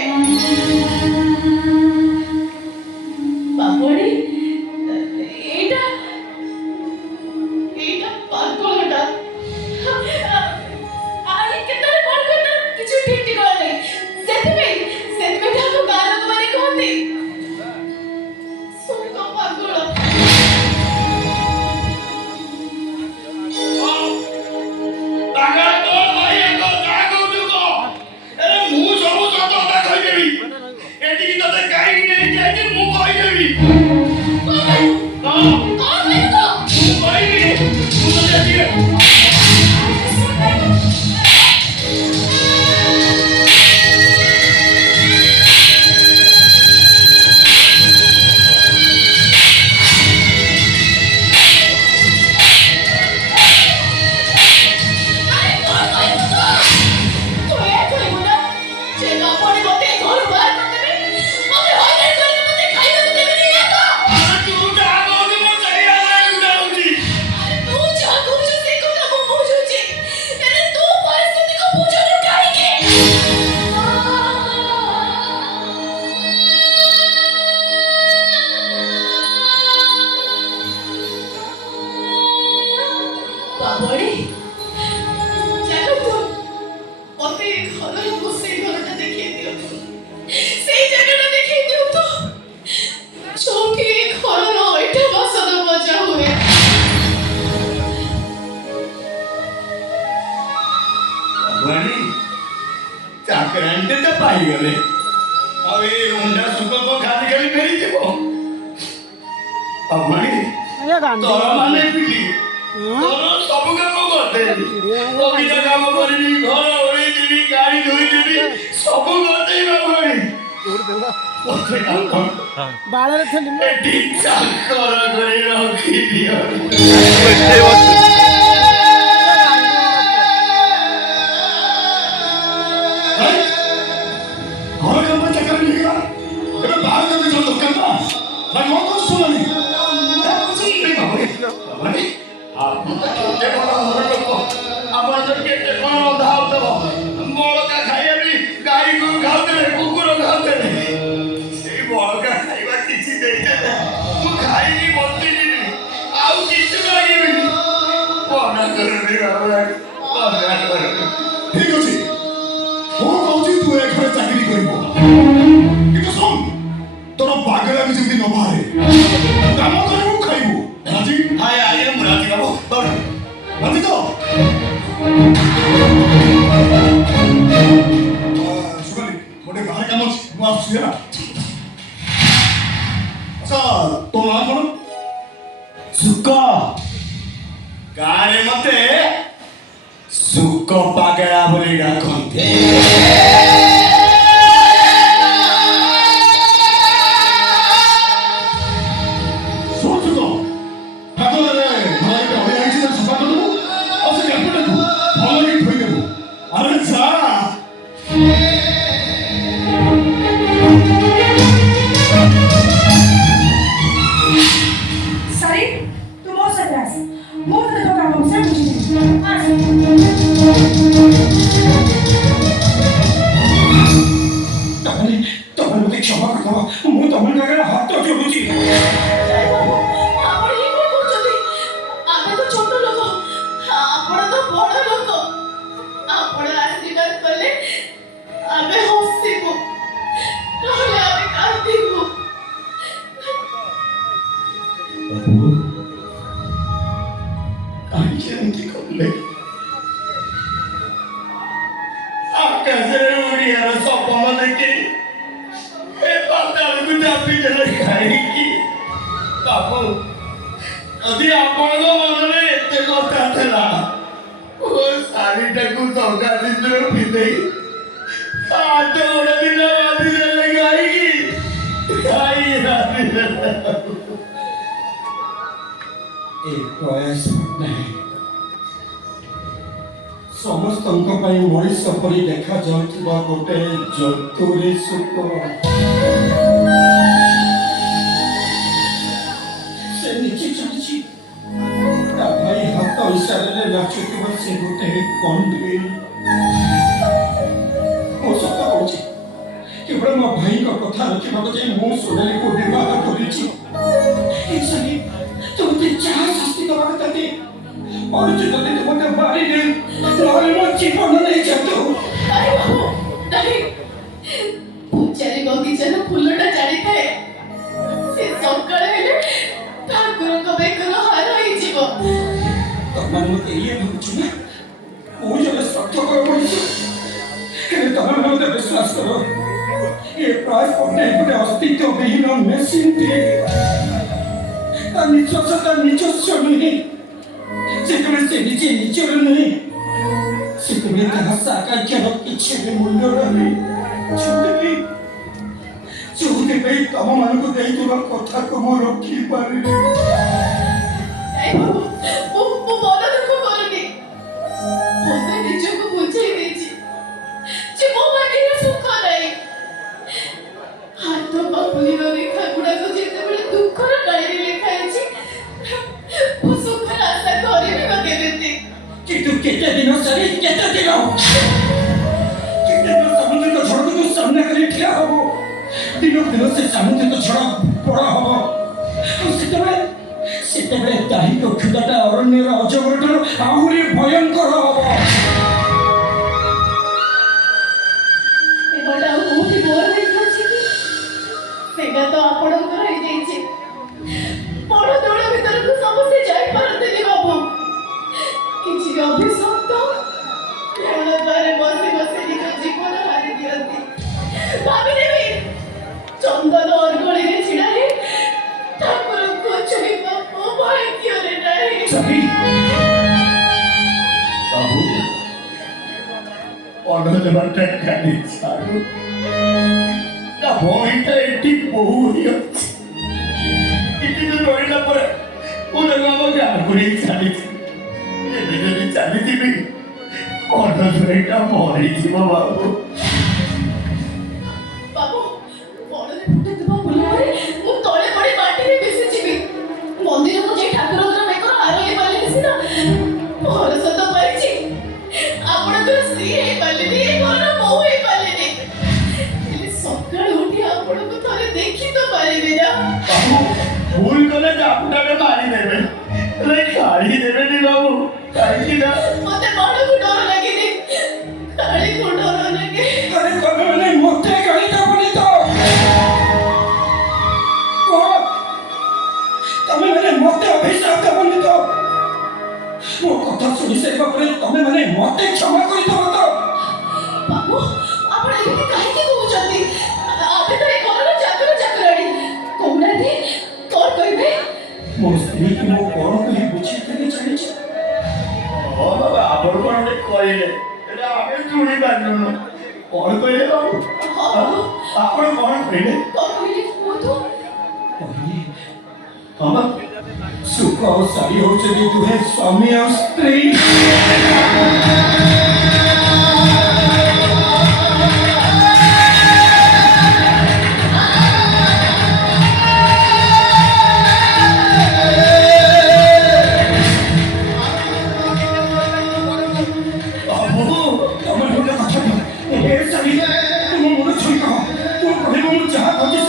बाबड़ी एटा पागलटा। आरे केतरे कोन करता किछु ठीक ठीक होले। सेतमे ताको गालो माने कहते। सुनको पागल। ତାଙ୍କର କଣ କହିବାକୁ ଯାହା କହୁଛୁ କହ। ଆରେ ମୁଁ ସବୁ ସତ କଥା କହିଦେବି। ଏଠିକି ତତେ କାହିଁକି ନେଇ ଯାଇଛି ମୁଁ କହିଦେବି। ହଁ ମୁଁ କହିବି। ମୁଁ ତତେ ଟିକେ अरे कौन कहू तो ए कहू ना जे बापड़ी मते घर बाहर कर देबे मते हयरान करे मते खाइबा को देबे नहीं आता। ତୁ ଯାହା କହୁଛୁ ମୁଁ ସେଇଆ କରିବାକୁ ଚାହୁଁଛି। अरे तू जा कहू से କଥା ମୁଁ ବୁଝୁଛି। ତେରେ ତू ପରିସ୍ଥିତି को ବୁଝୁନୁ କାହିଁକି? बाबड़ी चलो तू मते घर बसे घरटा देखिए दियो तू। सेई जगहटा देखिए दियो तू। चौकी घर रो एटा बसद मजा हुए। ଭଗବାନୀ ଚାକରାଣୀଟେ ତ ପାଇଗଲେ। ଆଉ ଏ ରୁଣ୍ଡା ସୁଖ ଖାଲି ଖାଲି ଫେରିଯିବ। ଭଗବାନୀ ତୋର ମାନେ ପିଲି ତୋର ସବୁ କାମ କରିଦେବି। ବଗିଚା କାମ କରିବି, ଘର ଓଳେଇଦେବି, ଗାଡ଼ି ଧୋଇଦେବି, ସବୁ କରିଦେବି ଭଗବାନୀ। ମତେ ଆଉ ଏଠି ଚାକର କରି ରଖିଦିଅ। ଘର କାମ ଚାକରାଣୀ ହେଇଗଲା। ଏବେ ବାହାଘର କିଛି ଦରକାର ନା। ନା କଣ କହୁଛୁ ସୁନାଦେବୀ? ଭଗବାନୀ ଆପଣ ତ କେତେ ବଡ଼ ଘର ଲୋକ। ଆପଣ ତ କେତେ କଣ ରନ୍ଧା ହଉଥିବ। ବଳକା ଖାଇବା ବି ଗାଈକୁ ଖାଉଥିଲେ, କୁକୁର ଖାଉଥିଲେ। ସେଇ ବଳକା ଖାଇବା କିଛି ଦେଇଦେଲେ ମୁଁ ଖାଇକି ବଞ୍ଚିଯିବି। ଆଉ କିଛି ମାଗିବିନି। ମନା କରନି ଭଗବାନ, ମନା କରନି। ଠିକ ଅଛି। ମୁଁ କହୁଛି ତୁ ଏ ଘରେ ଚାକିରି କରିବୁ। କିନ୍ତୁ ଶୁଣ, ତୋର ପାଗଳାମି ଯେମିତି ନ ବାହାରେ। କାମ କରିବୁ, ଖାଇବୁ। ରାଜି? ହାୟ ଆଜ୍ଞା ମୁଁ ରାଜି ବାବୁ। ରାଜି ତ? ସୁନାଲି, ଗୋଟେ ବାହାରେ କାମ ଅଛି। ମୁଁ ଆସୁଛି ହେଲା। ଆଚ୍ଛା, ତୋ ନାଁ କଣ? ସୁକ ଗାଁରେ ମତେ ସୁକ ପାଗଳା ବୋଲି ଡାକନ୍ତି। क्षमा करदब मु तुम आगे हाथ जोड़ुची ଆପଣ ଏଇ କଣ କରୁଛନ୍ତି? ଆମେ ତ ଛୋଟ ଲୋକ, ଆପଣ ତ ବଡ଼ ଲୋକ। ଆପଣ ଆଶୀର୍ବାଦ କଲେ ଆମେ ହସିବୁ, ନହେଲେ ଆମେ କାନ୍ଦିବୁ। ପ୍ରଭୁ କାହିଁକି ଏମିତି କଲେ? ଆକାଶରେ ଓଡ଼ିଆର ସପନ ଦେଖି ଏ ପାତାଳକୁ ଚାପି ଦେଲେ କାହିଁକି? ବାବୁ, ଯଦି ଆପଣଙ୍କ ମନରେ ଏତେ କଥା ଥିଲା, ମୋ ଶାଢ଼ୀଟାକୁ ସଂକ୍ରାନ୍ତିରେ ପିନ୍ଧେଇ ହାତ ଗୋଡ଼ ଦିନ ବାନ୍ଧି ଦେଲେ କାହିଁକି? କାହିଁକି ବାନ୍ଧି ଦେଲେ? ए प्रयास नहीं ସମସ୍ତଙ୍କ ପାଇଁ ମଣିଷ ପରି ଦେଖାଯାଉଥିବା ଗୋଟେ ଜନ୍ତୁରେ ସୁଖ ସେ ନିଜେ ଚାଲିଛି ତା ଭାଇ ହାତ ଇଶାରାରେ ନାଚୁଥିବା ସେ ଗୋଟେ କଣ୍ଢେଇ ମୁଁ ସତ କହୁଛି କେବଳ ମୋ ଭାଇଙ୍କ କଥା ରଖିବାକୁ ଯାଇ ମୁଁ ସୋନାଲିକୁ ବିବାହ କରିଛି ଏ ସାରି तुमसे चार शास्ति का वक्त आते और जो तुमने तुमने मारी दे नॉर्मल जीवन नहीं चाहते हो अरे बाबू नहीं पूजारी बगीचार फुलटा जानिଥାଏ से सकाळे हेले ठाकुरଙ୍କ ବେକର ହାର ହେଇଯିବ। ତମେ ମୋତେ ଇଏ ଭାବୁଛ ନା ମୁଁ ଜଣେ ସ୍ୱାର୍ଥପର ମଣିଷ ହେଲେ ତମେ ମୋତେ ବିଶ୍ୱାସ କର ଏ ପ୍ରାୟ ଗୋଟେ ଅସ୍ତିତ୍ୱ ବିହୀନ ମେସିନ୍ଟିଏ ତା ନିଜସ୍ୱ ତା ନିଜସ୍ୱ ନୁହେଁ ଯେତେବେଳେ ସେ ନିଜେ ନିଜର ନୁହେଁ ସେତେବେଳେ ତାହା ସାକାଖ୍ୟର କିଛି ବି ମୂଲ୍ୟ ନାହିଁ ଯୋଉଥିପାଇଁ ତମମାନଙ୍କୁ ଦେଇଥିବା କଥାକୁ ମୁଁ ରଖିପାରିନି। ନାଇଁ ବାବୁ ମୁଁ ମନ ଦୁଃଖ କରୁନି, ମୋତେ ନିଜକୁ ବୁଝେଇ ଦେଇଛି ଯେ ମୋ ପାଖରେ ସୁଖ ନାହିଁ। ହାତ ପାପୁଲିର ରେଖା ଗୁଡ଼ାକ ଯେତେବେଳେ ଦୁଃଖର ଡାଏରୀ ଲେଖା ହେଇଛି ମୁଁ ସୁଖର ଆଶା କରିବି ବା କେମିତି? କିନ୍ତୁ କେତେ ଦିନ ସାରି କେତେ ଦିନ ସାମୁଦ୍ରିକ ଝଡ଼କୁ ସାମ୍ନା କରି ଠିଆ ହବ ଦିନକୁ ଦିନ ସେ ସାମୁଦ୍ରିକ ଝଡ଼ ବଡ଼ ହବ ସେତେବେଳେ ଦାହିକ କ୍ଷୁଧାଟା ଅରଣ୍ୟର ଅଜଗରଠାରୁ ଆହୁରି ଭୟଙ୍କର ହବ। ଏବାଟା ଆଉ କୋଉଠି ମୋର ହେଇଛି କି? ସେଇଟା ତ ଆପଣଙ୍କର ହେଇଯାଇଛି। ବଡ଼ ଦେଉଳ ଭିତରକୁ ସମସ୍ତେ ଯାଇପାରନ୍ତିନି ବାବୁ, କିଛି ଅଭିଶପ୍ତ ଦେଉଳ ଦ୍ୱାରେ ବସି ବସି ନିଜ ଜୀବନ ହାରି ଦିଅନ୍ତି। ଭାବିନେବି ଚନ୍ଦନ ଅର୍ଗଳିରେ ଛିଡ଼ା ହେଇ ଠାକୁରଙ୍କୁ ଛୁଇଁବା ମୋ ଭାଗ୍ୟରେ ନାହିଁ। ବାବୁ ଅର୍ଡ ଦେବାଟା ଖାଲି ଛାଡ଼ୁ ନା ବହିଟା ଏଠି ବହୁ ହେଇଅଛି କିଛି ଦିନ ରହିଲା ପରେ ମୁଁ ତାକୁ ଆମ ଗାଁକୁ ନେଇ ଚାଲିଛି। ଏବେ ଯଦି ଚାଲିଥିବି ଅର୍ଡ ସେଇଟା ମରିଯିବ ବାବୁ। ବାବୁ ବଡ଼ରେ ଫୁଟୁଥିବା ଫୁଲରେ ମୁଁ ତଳେ ପଡ଼ି ମାଟିରେ ମିଶିଯିବି। ମନ୍ଦିରକୁ ଯାଇ ଠାକୁରଙ୍କର ବେକର ହାର ହେଇପାରିଲିନି ସିନା, ଭରସ ତ ପାଇଛି ଆପଣଙ୍କର ସ୍ତ୍ରୀ ହେଇପାରିଲିନି, ଏ ଘରର ବୋହୂ ହେଇପାରିଲିନି, ହେଲେ ସକାଳୁ ଉଠି ଆପଣଙ୍କୁ ଥରେ ଦେଖି ତ ପାରିବି ନା। ବାବୁ ଭୁଲ କଲେ ଚାପୁଟାରେ ମାରିଦେବେ, ହେଲେ କାଢି ଦେବେନି ବାବୁ। କାହିଁକି ନା ମୋତେ ବଡ଼କୁ ଡର ଲାଗେନି, କାଳିକୁ ଡର ଲାଗେ। ଆରେ ତମେ ମାନେ ମୋତେ ଗାଳି ଦେବନି ତ ତମେ ମାନେ ମୋତେ ଅଭିଶାପ ଦେବନି ତ ମୋ କଥା ଶୁଣି ସାରିବା ପରେ ତମେ ମାନେ ମୋତେ କ୍ଷମା କରିଦେବ ତ? ବାବୁ ଆପଣ ଏମିତି କାହିଁକି କହୁଛନ୍ତି? ଆମେ ତ ଏ ଘରର ଚାକର ଚାକରାଣୀ, କହୁନାହାନ୍ତି କ'ଣ କହିବେ? ମୋ ସ୍ତ୍ରୀକି ମୁଁ କ'ଣ କହି ବୁଝେଇଥିଲି ଜାଣିଛି? ହଁ ବାବା ଆପଣ କ'ଣ ଗୋଟେ କହିଲେ, ହେଲେ ଆମେ ଶୁଣି ପାରିଲୁନୁ। କ'ଣ କହିଲେ ବାବୁ? ଆପଣ କ'ଣ କହିଲେ? କ'ଣ କହିଲେ କୁହନ୍ତୁ? କହିଲି ହଁ ବା ସୁଖ ଆଉ ଶାଢ଼ୀ ହେଉଛନ୍ତି ଦୁହେଁ ସ୍ୱାମୀ ଆଉ ସ୍ତ୍ରୀ। ତମେ ଗୋଟେ କଥା ଏ ଶାଢ଼ୀ ତୁମ ମନ ଛୁଇଁ କହ, ତୁମ କହିବ ମୁଁ ଯାହା କହୁଛି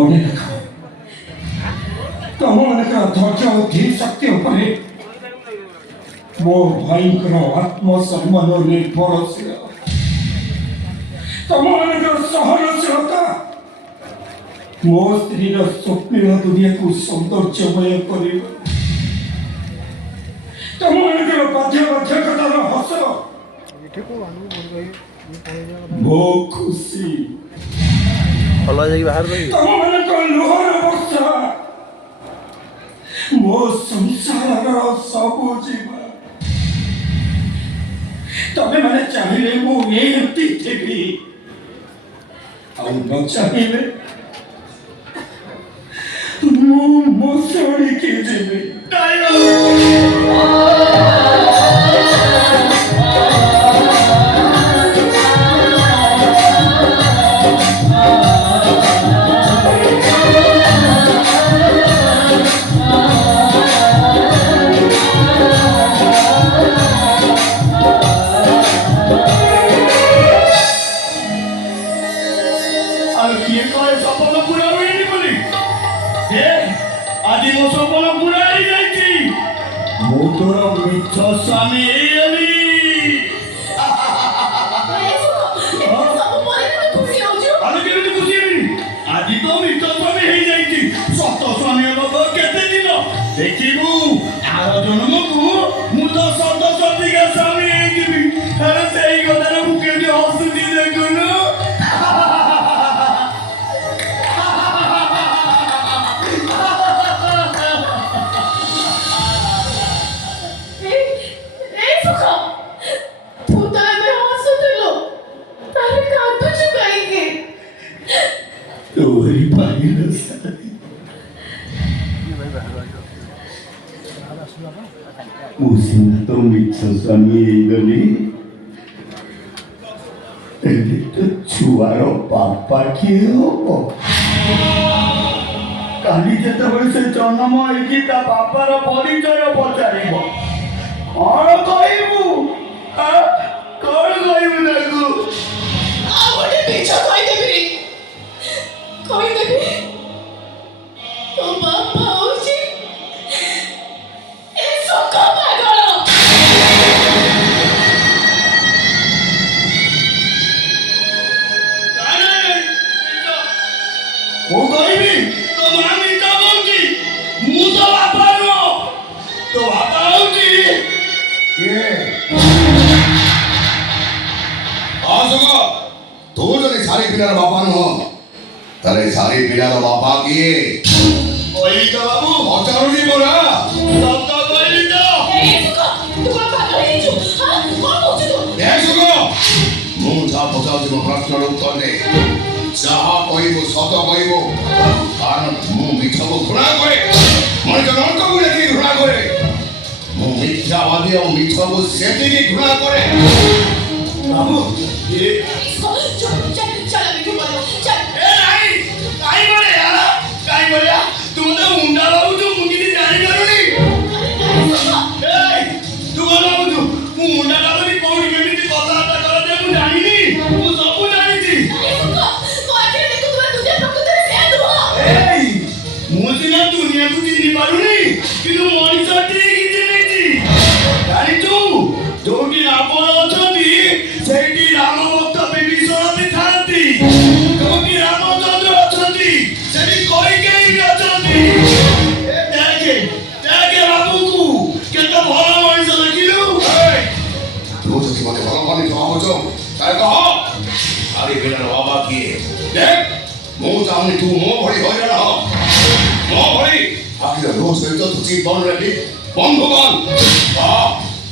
ମନେ ରଖ ତମମାନଙ୍କର ଧୈର୍ଯ୍ୟ ଓ ଧୀର ଶକ୍ତି ଉପରେ ମୋ ଭାଇଙ୍କର ଆତ୍ମସମ୍ମାନ ନିର୍ଭରଶୀଳ। ତମମାନଙ୍କର ସହନଶୀଳତା ମୋ ସ୍ତ୍ରୀର ସ୍ୱପ୍ନିଳ ଦୁନିଆକୁ ସୌନ୍ଦର୍ଯ୍ୟମୟ କରିବ। ତମମାନଙ୍କର ବାଧ୍ୟବାଧକତାର ହସ ମୋ ଖୁସି। ଭଲ ଯାଇକି ବାହାର ରହିବେ। ତମମାନଙ୍କ ଲୁହର ବର୍ଷା ମୋ ସଂସାରର ସବୁ ଯିବା। ତମେ ମାନେ ଚାହିଁଲେ ମୁଁ ଏମିତି ଥିବି, ଆଉ ନ ଚାହିଁଲେ ମୁଁ ମୋସଡ଼ିକି ଯିବି। ଆଉ କିଏ କହେ ସପନ ପୁରା ହୁଏନି ବୋଲି? ଆଜି ମୋ ସପନ ପୁରା ହେଇଯାଇଛି। ମୁଁ ତୋର ମିଛ ସ୍ୱାମୀ ହେଇଗଲି। ଆମେ କେମିତି ଖୁସି ହେବିନି? ଆଜି ତ ମିଛ ସ୍ୱାମୀ ହେଇଯାଇଛି। ସତ ସ୍ୱାମୀ ହବ କେତେ ଦିନ ଦେଖିବୁ। ଆର ଜନ୍ମକୁ ମୁଁ ତ ସତ ସତିକା ସ୍ୱାମୀ ହେଇଯିବି। ଆରେ ସେଇ କଥାରେ ମୁଁ କେମିତି ହସୁଛି ଦେଖୁନୁ। ତୋରି ଭାଇର ଶାଢ଼ୀ ମୁଁ ସିନା ତ ମିଛ ସ୍ୱାମୀ ହେଇଗଲି, ହେଲେ ତ ଛୁଆର ବାପା କିଏ ହବ? କାଲି ଯେତେବେଳେ ସେ ଜନ୍ମ ହେଇକି ତା ବାପାର ପରିଚୟ ପଚାରିବ, କଣ କହିବୁ? କଣ କହିବୁ ତାକୁ? ଆଉ ଗୋଟେ ମିଛ କହିଦେବି ତୋ ବାପା ହଉଛି ଏ ଶୋକ ପାଗଳ। ମୁଁ କହିବି ତୋ ମା ମିଛ କହୁଛି। ମୁଁ ତ ବାପା ନୁହଁ, ତୋ ବାପା ହଉଛି ତୁ ଯଦି ସାରି ପିଲାର ବାପା ନୁହଁ, ତାହେଲେ ସାରି ପିଲାର ବାପା କିଏ? କହିଲି ତ ବାବୁ, ପଚାରୁଛି ପରା। ସତ କହିଲି ତ। ମୁଁ ଯାହା ପଚାରୁଛି ମୋ ପ୍ରଶ୍ନର ଉତ୍ତର ଦେ। ଯାହା କହିବୁ ସତ କହିବୁ, କାରଣ ମୁଁ ମିଛକୁ ଘୃଣା କରେ। ମଣିଷ ନର୍କକୁ ଯେତିକି ଘୃଣା କରେ, ମୁଁ ମିଥ୍ୟାବାଦୀ ଆଉ ମିଛକୁ ସେତିକି ଘୃଣା କରେ। ବାବୁ କାଇଁ ବଳିଆ ତୁ ମତେ ମୁଣ୍ଡା ଭାବୁଛୁ? ମୁଁ କିଛି ଜାଣିପାରୁନି। ତୁ କଣ ଭାବୁଛୁ ମୁଁ ମୁଣ୍ଡା ଭାବୁନି? କୋଉଠି କେମିତି କଥାବାର୍ତ୍ତା କରାଯାଏ ମୁଁ ଜାଣିନି। ମୁଁ ସବୁ ଜାଣିଛି। ମୁଁ ସିନା ଦୁନିଆକୁ ଚିହ୍ନି ପାରୁନି, କିନ୍ତୁ ମଣିଷ ଠିକ ଚିହ୍ନିଛି। ଜାଣିଛୁ ଯୋଉଠି ରାବଣ ଅଛନ୍ତି ସେଇଠି ରାମ ଭକ୍ତ ବିଭୀଷଣ ବି ଥାନ୍ତି। ଯୋଉଠି ରାମଚନ୍ଦ୍ର ଅଛନ୍ତି ସେଠି କୈକେୟୀ ବି ଅଛନ୍ତି। ଦେଖେ ଦେଖେ ବାବୁକୁ କେତେ ଭଲ ମଣିଷ ଦେଖିଲୁ। ତୁ ଯଦି ମତେ ଭଲ ମଣିଷ ଭାବୁଛ, ତାହେଲେ କହ ସାରି ପିଲାର ବାବା କିଏ? ଦେଖ, ମୁଁ ଚାହୁଁନି ତୁ ମୋ ଭଳି ହଇରାଣ ହ। ମୋ ଭଳି ଆଖିର ଲୁହ ସହିତ ତୁ ଜୀବନ ନେଲି ବନ୍ଧୁ ବନ।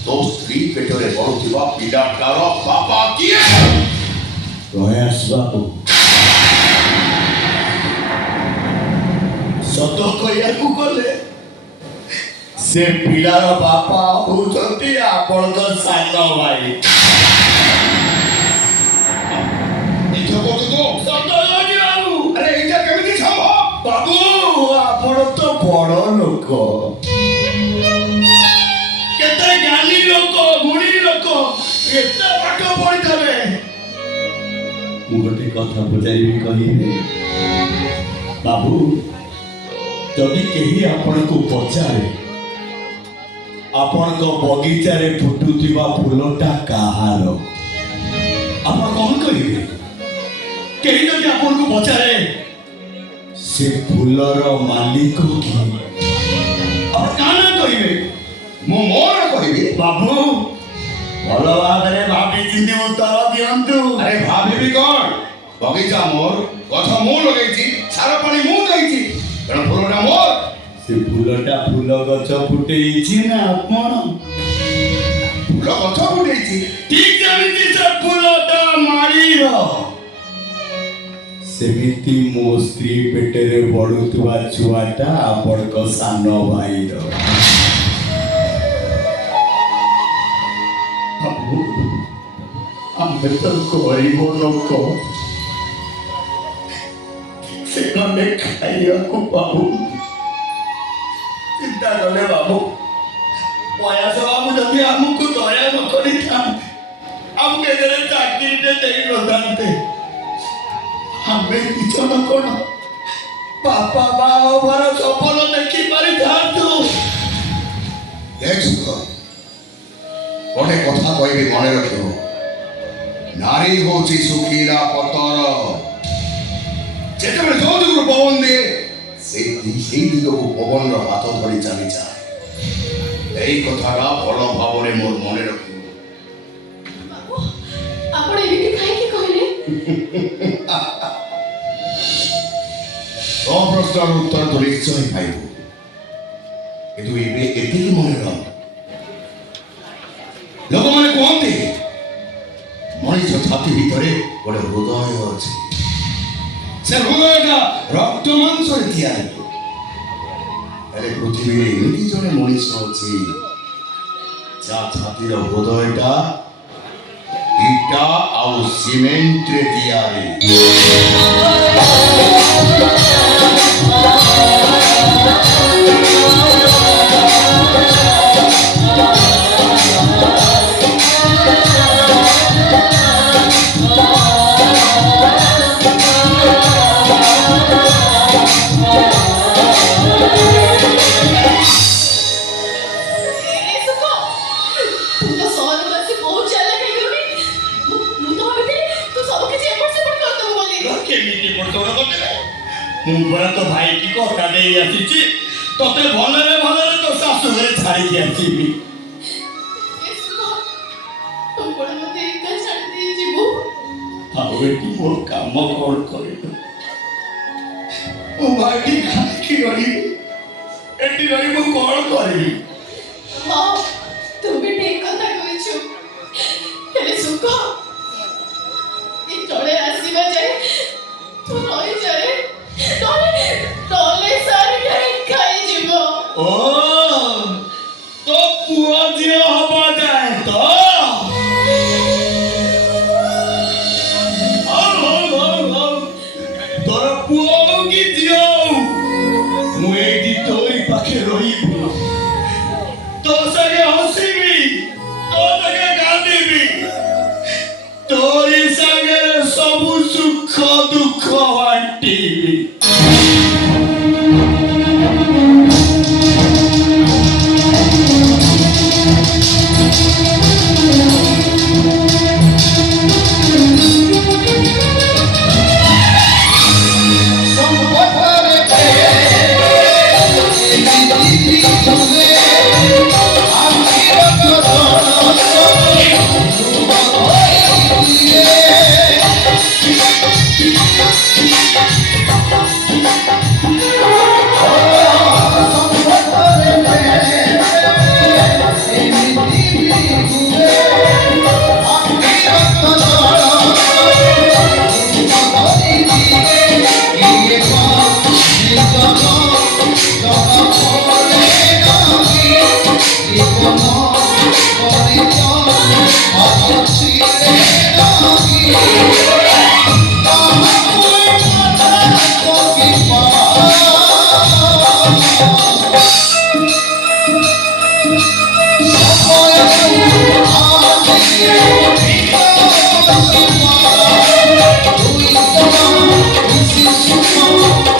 ତୋ ସ୍ତ୍ରୀ ପେଟରେ ବଢୁଥିବା ପିଲାଟାର ବାପା କିଏ? ପ୍ରୟାସ ବାବୁ, ସତ କହିବାକୁ ଗଲେ ସେ ପିଲାର ବାପା ହଉଛନ୍ତି ଆପଣଙ୍କ ସାନ ଭାଇ। ମିଛ କହୁଛୁ ତୁ? ସତ କହୁଛି ବାବୁ। ଆରେ ଏଇଟା କେମିତି ସମ୍ଭବ? ବାବୁ ଆପଣ ତ ବଡ ଲୋକ, କେତେ ଜ୍ଞାନୀ ଲୋକ, ଗୁଣୀ ଲୋକ, ଏତେ ପାଠ ପଢିଥିବେ। ମୁଁ ଗୋଟେ କଥା ପଚାରିବି କହିବେ? बाबू जदि कहीं आपण को पचारे आपण को बगीचारे फुटुथिबा फूलटा काहार आपण कौन कहिबे कहीं जदि आपण को पचारे से फूलर मालिक किए आपण काना कहिबे ମୁଁ ମୋର କହିବି। बाबू भल भाव भाभी चिंती उत्तर दिंतु ଆରେ ଭାବିବି କ'ଣ ବଗିଚା ମୋର ଗଛ ମୁଁ ଲଗେଇଛି ସାର ପାଣି ମୁଁ ଦେଇଛି ତେଣୁ ଫୁଲଟା ମୋର। से फूलटा फूल गछ फुटेइछि ना आपण ଫୁଲ ଗଛ ଫୁଟେଇଛି ठीक जेमिति से फूलटा मारीर सेमिति मो स्त्री पेटेरे बढुथुवा छुआटा आपणक सान भाईर बाबू आमे तो गरीब लोक से खाइବାକୁ बाबू चिंता कले बाबू प्रयास बाबू जदि आमको दया न करिथा आम के जरे चाकरी दे नथान्ते हमें किछ न कोन पापा बाबर सफल देखि पारि थांतु देख सुख ଗୋଟେ କଥା କହିବି ମନେ ରଖିବ ନାରୀ ହଉଛି ଶୁଖିଲା ପତର ଯେତେବେଳେ ଯୋଉ ଦିଗରୁ ପବନ ଦିଏ ସେଇ ଦିଗକୁ ପବନର ହାତ ଧରି ଚାଲିଯାଏ ଏଇ କଥାଟା ଭଲ ଭାବରେ ମୋର ମନେ ରଖିବ। ବାବୁ ଆପଣ ଏମିତି କାହିଁକି କହିଲେ ତୋ ପ୍ରଶ୍ନର ଉତ୍ତର ତ ନିଶ୍ଚୟ ପାଇବୁ କିନ୍ତୁ ଏବେ ଏତିକି ମନେ ରଖ ଲୋକମାନେ କୁହନ୍ତି ମଣିଷ ଛାତି ଭିତରେ ଗୋଟେ ହୃଦୟ ଅଛି ସେ ହୃଦୟଟା ରକ୍ତ ମାଂସରେ ତିଆରି ହେଲେ ପୃଥିବୀରେ ଏମିତି ଜଣେ ମଣିଷ ଅଛି ଯାହା ଛାତିର ହୃଦୟଟା ଇଟା ଆଉ ସିମେଣ୍ଟରେ ତିଆରି। तो भाई की कथा दे आसी तोते भलरे भलरे तो सासु घरे छाड़ी के आसीबी हाउ एटी मोर काम कोन करिलो ओ भाई की खाकी रही एटी रही मो कोन करिली हां तू भी ठीक कथा कहिछु हेले सुख ई तळे आसीबा जाय तू रही जाय तोले सारी नहीं खाई जीवो ओ तो पुआ दिया हवा जाए तो तोरा पुआ की दियो मुए दी तोरी पाखे रहिबो तो संगे हसीबी तो संगे कांदीबी तोरी संगे सब सुख दुख बांटीबी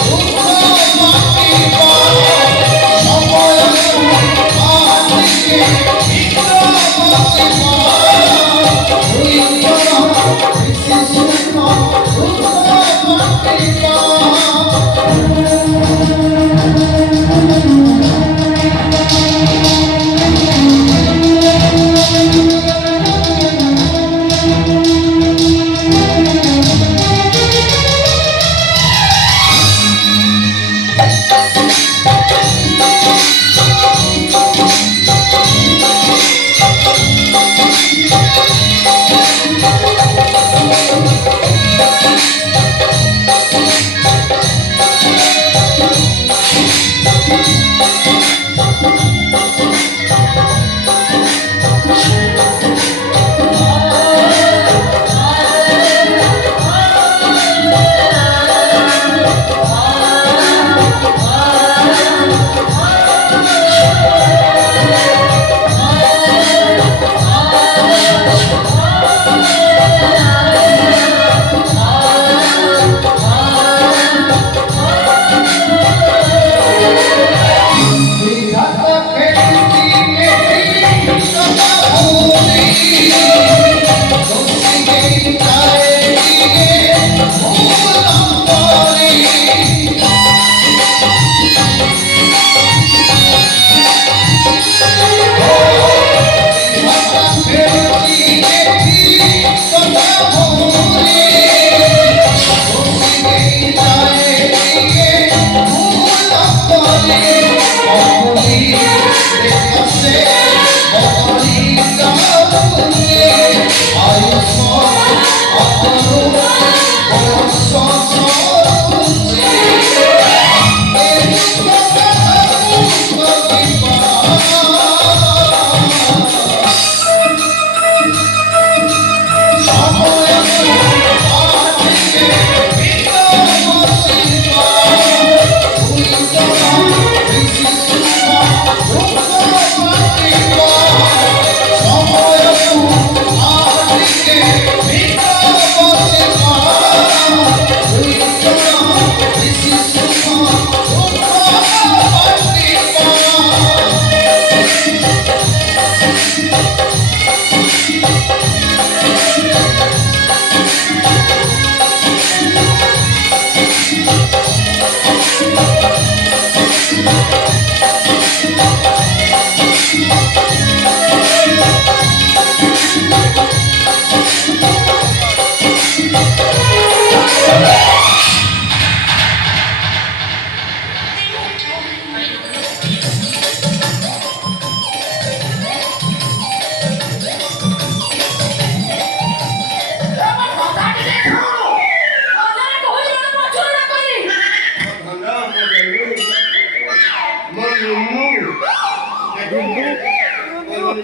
Oh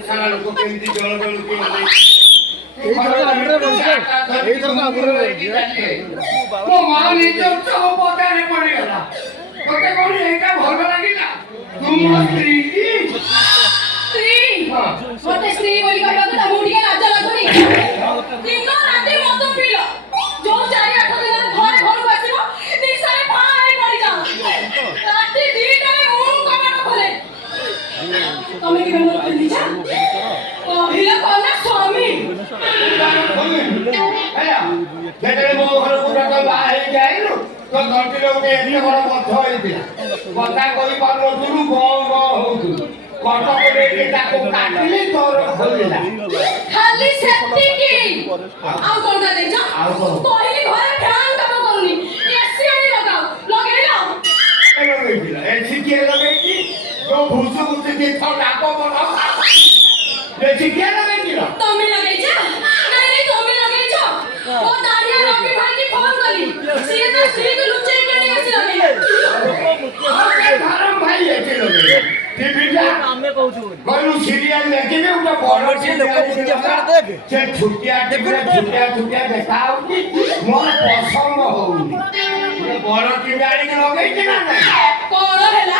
ସାରା ଲୋକ କେମିତି ଜଳ ଜଳୁକି ମୋ ମା ନିଜ ସବୁ ପଦାରେ ପଡିଗଲା। ତତେ କଣ ଏଇଟା ଭଲ ଲାଗିଲା? ତୁ ମୋ ସ୍ତ୍ରୀ କି? ସ୍ତ୍ରୀ ମତେ ସ୍ତ୍ରୀ ବୋଲି କହିବାକୁ ତମକୁ ଟିକେ ଲାଜ ଲାଗୁନି? ଦିନ ରାତି ମଦ ପିଇଲ, ଯୋଉ 4-8 ଦିନ ଘରେ ଘରକୁ ଆସିବ ନିଶାରେ ଫାଁ ହେଇ ପଡିଯାଅ। ରାତି 2ଟାରେ ମୁଁ କବାଟ ଖୋଲେ। ତମେ କେବେ ମୋର ଖୋଲିଛ? କହିଲ କଣ ସ୍ୱାମୀ? ଯେତେବେଳେ ମୋ ଘରକୁ ବାହା ହେଇକି ଆଇଲୁ ତ ତଣ୍ଟିରେ ଗୋଟେ ଏତେ ବଡ ବଧ ହେଇଥିଲା। କଥା କହିପାରୁନଥିଲୁ, ଗଁ ଗଁ ହଉଥିଲୁ। କଟକରେ ତାକୁ କାଟିଲି, ତୋର ଖୋଲିଲା। ଖାଲି ସେତିକି? ଆଉ କଣଟା ଦେଇଛ? କହିଲି ଘରେ ଫ୍ୟାନ୍ କାମ କରୁନି, ଏସି ଆଣି ଲଗାଅ। ଲଗେଇଲ? ଲଗେଇଥିଲା ଏସି କିଏ ଲଗେଇଛି? ଯୋଉ ଭୁସୁ ଭୁସୁ ଜିନିଷ ଡାକ ବଡ ଏସି କିଏ ଲଗେଇছিল? ତମେ ଲଗେଇଛ? ନାଇଁ ତମେ ଲଗେଇଛ। ମୋ ଦାଢ଼ିଆ ରବି ଭାଇକି ଫୋନ କଲି, ସିଏ ତା ସ୍ତ୍ରୀକୁ ଲୁଚେଇକି ନେଇ ଆସି ଲଗେଇଲେ। ଧରମ ଭାଇ ଏସି ଲଗେଇଲେ। ଟିଭିଟା ଆମେ କହୁଛୁ କହିଲୁ ସିରିଏଲ ଦେଖିବି, ଗୋଟେ ବଡ ସେ ଛୁଟିଆ ଟିଭିରେ ଛୁଟିଆ ଦେଖା ହଉଛି, ମୋର ପସନ୍ଦ ହଉନି। ଗୋଟେ ବଡ ଟିଭି ଆଣିକି ଲଗେଇଛି ନା ନାଇଁ? କଣ ହେଲା?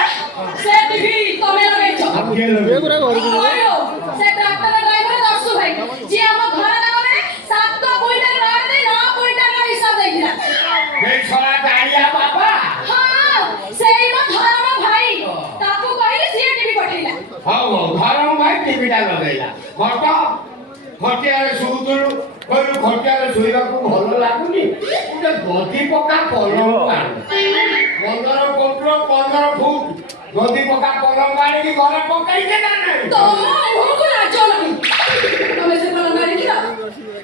ସେ ଟିଭି ତମେ ଲଗେଇଛ? କହିବ ସେ ଟ୍ରାକ୍ଟର ଡ୍ରାଇଭର ଦର୍ଶୁ ଭାଇ, ଯିଏ ଆମ ଘର କାମରେ 7 କୁଇଣ୍ଟାଲ ରଡ ଦେଇ 9 କୁଇଣ୍ଟାଲର ହିସାବ ଦେଇଥିଲା। ସେଇ ଶଳା ଗାଡିଆ ବାବା। ହଁ ସେଇ ମୋ ଧରମ ଭାଇ, ତାକୁ କହିଲି ସିଏ ଟିଭି ପଠେଇଲା। ହଉ ଧରମ ଭାଇ ଟିଭିଟା ଲଗେଇଲା ଘଟ ଖଟିଆରେ ଶୋଉଥିଲୁ କହିଲୁ ଖଟିଆରେ ଶୋଇବାକୁ ଭଲ ଲାଗୁନି ଗୋଟେ ଗଦି ପକା ପଲଙ୍କ ଆଣୁ 15 ଫୁଟ ଗଦି ପକା ପଲଙ୍କ ଆଣିକି ଘରେ ପକେଇଛେ ନା ନାହିଁ ତମ ମୁହଁକୁ ଲାଜ ନାହିଁ ତମେ ସେ ପଲଙ୍କ ଆଣିଥିଲ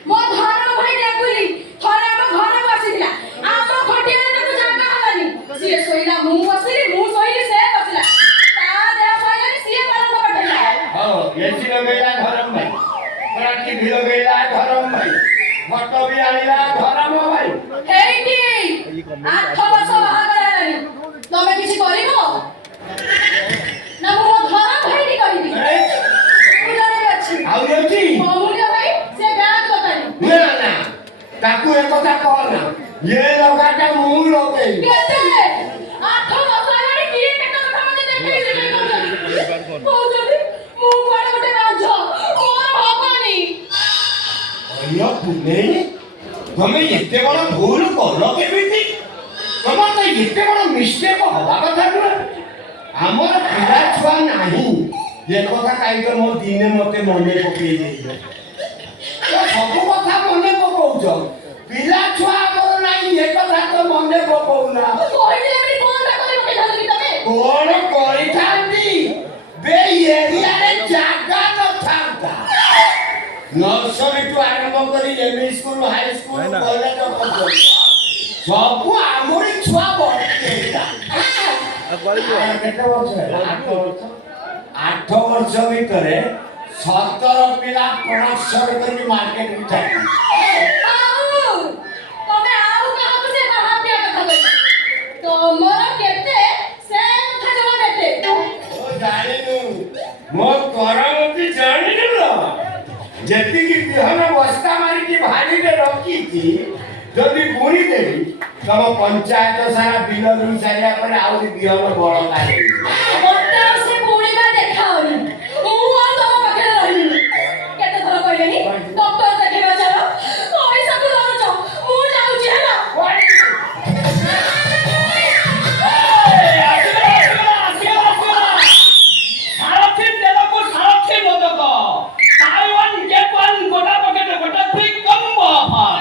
ମୋ ଧନ ଭାଇ ଡାକୁଲି ଥରେ ଆମ ଘରକୁ ଆସିଥିଲା ଆମ ଖଟିଆରେ ତାକୁ ଜାଗା ହେଲାନି ସିଏ ଶୋଇଲା ମୁଁ ବସିଲି ମୁଁ ଶୋଇଲି ସେ ବସିଲା ତା ଦେହ ଶୋଇଲାନି ସିଏ ପଲଙ୍କ ପଠେଇଲା ହଉ ଏସି ଲଗେଇଲା ଧରମ ଭାଇ ଟିଭି ଲଗେଇଲା ଧରମ ଭାଇ ମଟ ବି ଆଣିଲା ଧରମ ଭାଇ ହେଇଟି 8 ବର୍ଷ ବାହାଘର ହେଲାଣି ତମେ କିଛି କରିବ ନା ମୁଁ ମୋ ଧନ ଭାଇଟି କରିବି ମୁଣ୍ଡରେ ଅଛି ଆଉ ଅଛି ଅମୂଲ୍ୟ ଭାଇ ସେ ବ୍ୟାଗ ଦୋକାନୀ ନା ନା ତାକୁ ଏ କଥା କହନା ଏ ଲଗାଟା ମୁଁ ଲଗେଇବି କେତେ 8 ବର୍ଷ ହେଲାଣି କିଏ କେତେ କଥା ମତେ ଦେଖେଇ କହୁଛନ୍ତି ମୁଁ କୁଆଡେ ଗୋଟେ ରାଜ ମୋର ହବନି ଅಯ್ୟ ପୁନେଇ ତମେ ଏତେ ବଡ଼ ଭୁଲ କଲ କେମିତି ତମର ତ ଏତେ ବଡ଼ ମିଷ୍ଟେକ୍ ହବା କଥା ନୁହେଁ ଆମର ପିଲା ଛୁଆ ନାହିଁ ଏ କଥା କାହିଁକି ମୋ ଦିନେ ମତେ ମନେ ପକେଇ ଦେଇଛ ସବୁ କଥା ମନେ ପକଉଛ ପିଲା ଛୁଆ ଆମର ନାହିଁ ଏ କଥା ତ ମନେ ପକଉନା କହିଥିଲେ ଏମିତି କଣଟା କରି ପକେଇଥାନ୍ତ କି ତମେ କଣ କରିଥାନ୍ତି ବେ ଏରିଆରେ ଜାଗା ନଥାନ୍ତା ନର୍ସରୀଠୁ ଆରମ୍ଭ କରି ME school high school college ପର୍ଯ୍ୟନ୍ତ ସବୁ ଆମରି ଛୁଆ ବଢିଥିଲା କେତେ ବର୍ଷ ହେଲା 8 ବର୍ଷ ଭିତରେ 17 ପିଲା ପ୍ରଡକ୍ସନ କରି ମାର୍କେଟକୁ ଛାଡିଲେ ଆଉ ତମେ ଆଉ କାହାକୁ ସେ ବାହାପିଆ କଥା କହିଛ ତମର କେତେ ସେ କଥା ଜମା କେତେ ଜାଣିନୁ ମୋ କରମତି ଜାଣିନୁ ଯେତିକି ବିହନ ବସ୍ତା ମାରିକି ଭାରିରେ ରଖିଛି ଯଦି ବୁଣି ଦେବି ତମ ପଞ୍ଚାୟତ ସାରା ବିଲ ରୁଇ ସାରିବା ପରେ ଆହୁରି ବିହନ ବଳକା ମତେ ସେ ବୁଣିବା ଦେଖାଅନି ମୁଁ ଆଉ ତମ ପାଖରେ ରହିବିନି କେତେ ଥର କହିଲେନି ଡକ୍ଟର ଦେଖେଇବା ଚାଲ ପଇସାକୁ ଧରୁଛ ମୁଁ ଯାଉଛି ହେଲା সারথি তেলকু সারথি মোদক টাইওয়ান জাপান গোটা পকেটে গোটা ফ্রি কম্বো অফার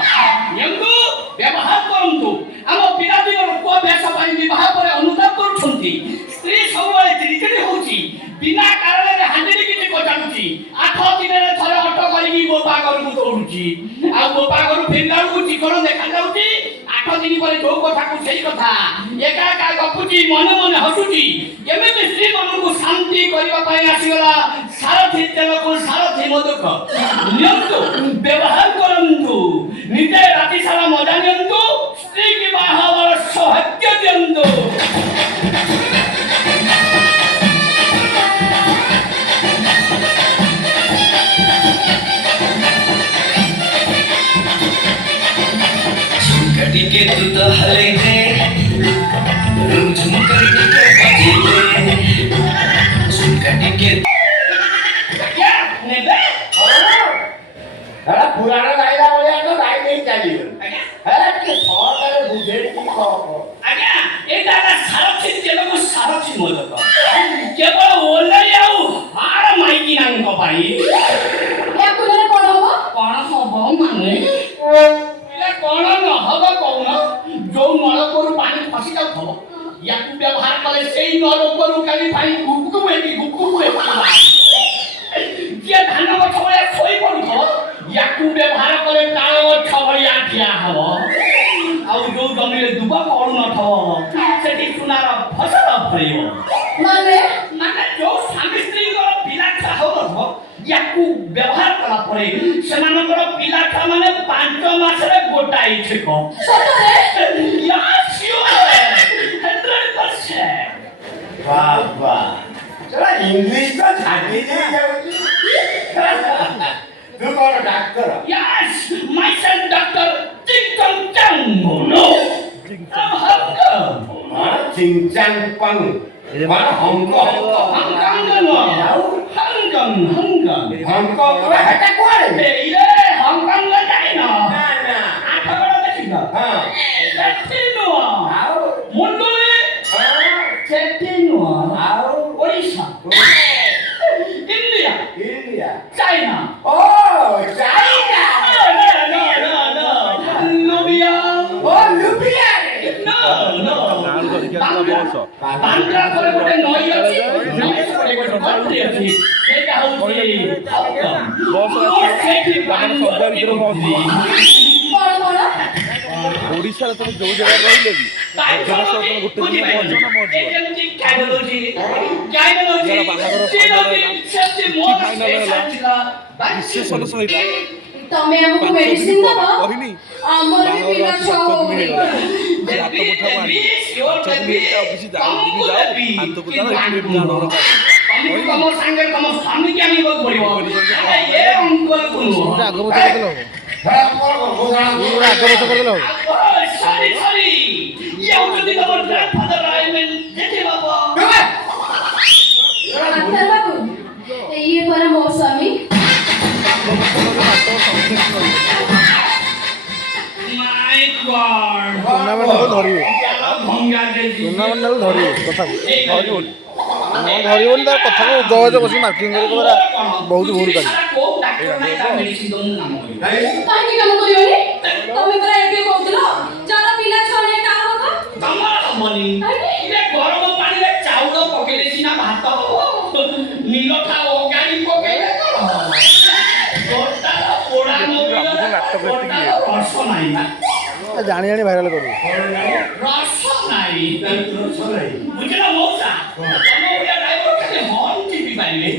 এঙ্গু ব্যবহার করন্তু আম পিলাদিগর পুଅ ବେଶ ପାଇଁ ବିବାହ ପରେ ଅନୁତାପ କରୁଛନ୍ତି ସ୍ତ୍ରୀ ସବୁବେଳେ ଚିଡ଼ିଚିଡ଼ି ହଉଛି ବିନା କାରଣରେ ହାଣ୍ଡିରେ କିଛି ପଚାରୁଛି 8 ଦିନରେ ଥରେ ଅଟୋ କରିକି ବୋପା ଘରକୁ ଦୌଡୁଛି ଆଉ ବୋପା ଘରୁ ଫେରିଲା ବେଳକୁ ଚିକଣ ଦେଖାଯାଉଛି 8 ଦିନ ପରେ ଯୋଉ କଥାକୁ ସେଇ କଥା ଏକା ଏକା ଗପୁଛି ମନେ ମନେ ହସୁଛି ଏମିତି ସ୍ତ୍ରୀ ମାନଙ୍କୁ ଶାନ୍ତି କରିବା ପାଇଁ ଆସିଗଲା ସାରଥି ତେଲକୁ ସାରଥି ମୋଦକ ନିଅନ୍ତୁ ବ୍ୟବହାର କରନ୍ତୁ ନିଜେ ରାତି ସାରା ମଜା ନିଅନ୍ତୁ ସ୍ତ୍ରୀ କି ବାହା ହେବାର ସୌଭାଗ୍ୟ ଦିଅନ୍ତୁ झुमकटिके तू तो हले दे झुमकटिके बजे दे झुमकटिके क्या नेबे ଏଟା ପୁରାଣ ଗାଇଲା ଭଳିଆ ତ ଗାଇ ଦେଇ ଚାଲିଗଲ ହେଲେ ଟିକେ ସହଜରେ ବୁଝେଇ କି କହ ଆଜ୍ଞା ଏଇଟା ହେଲା ସାରଥି ତେଲକୁ ସାରଥି ମୋଦକ କେବଳ ଓଲେଇ ଆଉ ହାଡ଼ ମାଇକି ନାଙ୍କ ପାଇଁ ୟାକୁ ଧରେ କଣ ହବ ମାନେ କଣ ନହବ କହୁନ ଯୋଉ ନଳକୂଅରୁ ପାଣି ଖସି ଯାଉଥିବ ୟାକୁ ବ୍ୟବହାର କଲେ ସେଇ ନଳକୂଅରୁ କାଲି ପାଣି ଗୁପଗୁପ ହେଇକି ଯିଏ ଧାନ ଗଛ ଭଳିଆ ଶୋଇ ପଡୁଥିବ ୟାକୁ ବ୍ୟବହାର କଲେ ତାଳ ଗଛ ଭଳିଆ ଠିଆ ହବ ଆଉ ଯୋଉ ଜମିରେ ଦୁବ ପଡୁନଥିବ ସେଠି ସୁନାର ଫସଲ ଫଳିବ ମାନେ ମାନେ ଯୋଉ ସ୍ୱାମୀ ସ୍ତ୍ରୀଙ୍କର ପିଲା ଛୁଆ ହଉନଥିବ ୟାକୁ ବ୍ୟବହାର କଲା ପରେ ସେମାନଙ୍କର ପିଲା ଛୁଆ ମାନେ 5 ମାସରେ ଗୋଟାଏ ଛେକ ସତରେ ବାବା ସେଟା ଇଂଲିଶ ତ ଛାଡ଼ି ଦେଇ ଯାଉଛି ତୁ କଣ ଡାକ୍ତର Yes, myself Dr. Ching Chang no. ଚିଙ୍ଚାଙ୍ଗ pong କଣ ହଙ୍କ ହଙ୍କ ହେଟା କୁଆଡ଼େ India India. China. Oh, China. No. Nubia. Oh, Libya. No. ଗାଁରୁ ଧରିକି ଆସିଲା ବସ ବାନ୍ଦ୍ରା ପରେ ଗୋଟେ ନଈ ଅଛି, ନଈ ପରେ ଗୋଟେ country ଅଛି, ସେଇଟା ହଉଛି ବସ ସେଇଠି ତାମାନେ ସନ୍ଧ୍ୟା ଭିତରେ ପହଞ୍ଚିବ କଣ ଓଡ଼ିଶାରେ ତମେ ଯୋଉ ଜାଗାରେ ରହିଲେ ବି ଭୁବନେଶ୍ୱର ତମେ ଗୋଟେ ଦିନ ପହଞ୍ଚିବ ନା ପହଞ୍ଚିବ ରିସେପସନ ସହିତ ତମେ ଆମକୁ 5 ଦିନ ମେଡିସିନ ପରେ ଦବ କହିନି ଆମର ବି ପିଲା ଛୁଆ ବାହାଘର ହବ ଆସି 5 ଦିନ ହେଇଗଲା ସେ ହାତ ମୁଠାକୁ ଆଣି 5 ଦିନ ହେଇଛି ଆଉ କିଛି ଯାଉ ଦିନ ଯାଉ ହାତକୁ ଯାଉ ଏଠି ଜାଣର ତମ ସାଙ୍ଗରେ ତମ ସ୍ୱାମୀକି ଆଣିବାକୁ ପଡିବ ଏ ଅଙ୍କଲକୁ ଆଗ ପଛ କରିଦେଲେ ହବ ଆଗ ପଛ କରିଦେଲେ ହବ ସରି ଇଏ ହଉଛନ୍ତି ତମ ଗ୍ରାଣ୍ଡଫାଦର ଯେଠି ବାବା ଡାକ୍ତର ବାବୁ ଇଏ ପରା ମୋ ସ୍ୱାମୀ ମାଇ ଗଡ୍ ଟୁର୍ଣ୍ଣାମେଣ୍ଟକୁ ଧରିବେ ଭଙ୍ଗା ଦେଇ ଟୁର୍ଣ୍ଣାମେଣ୍ଟକୁ ଧରିବେ କଥାକୁ ଧରିବନି ଧରିବନି ତାର କଥାକୁ ଗଜ ବସି ମାର୍କିଂ କରି କହିବା ବହୁତ ଭୁଲ କାଲି କାହିଁକି କାମ କରିବନି ତମେ ପରା ଏବେ କହୁଥିଲ ଯାର ପିଲା ଛୁଆ ନାହିଁ କାମ ହବ ତମର ହବନି ଇଏ ଗରମ ପାଣିରେ ଚାଉଳ ପକେଇଲେ ସିନା ଭାତ ହବ ନିରଖା ଅଗାଡ଼ି ପକେଇଲେ କଣ ହବ ଗୋଟାର ପୋଡ଼ା ଆମକୁ ନାଟକ ଏତିକି ରସ ନାହିଁ ଜାଣି ଜାଣି ଭାଇରାଲ କରିବେ ରସ ନାହିଁ ବୁଝିଲ ମଉସା ତମ ଭଳିଆ ଡ୍ରାଇଭର ଖାଲି ହର୍ନ ଚିପି ପାରିବେ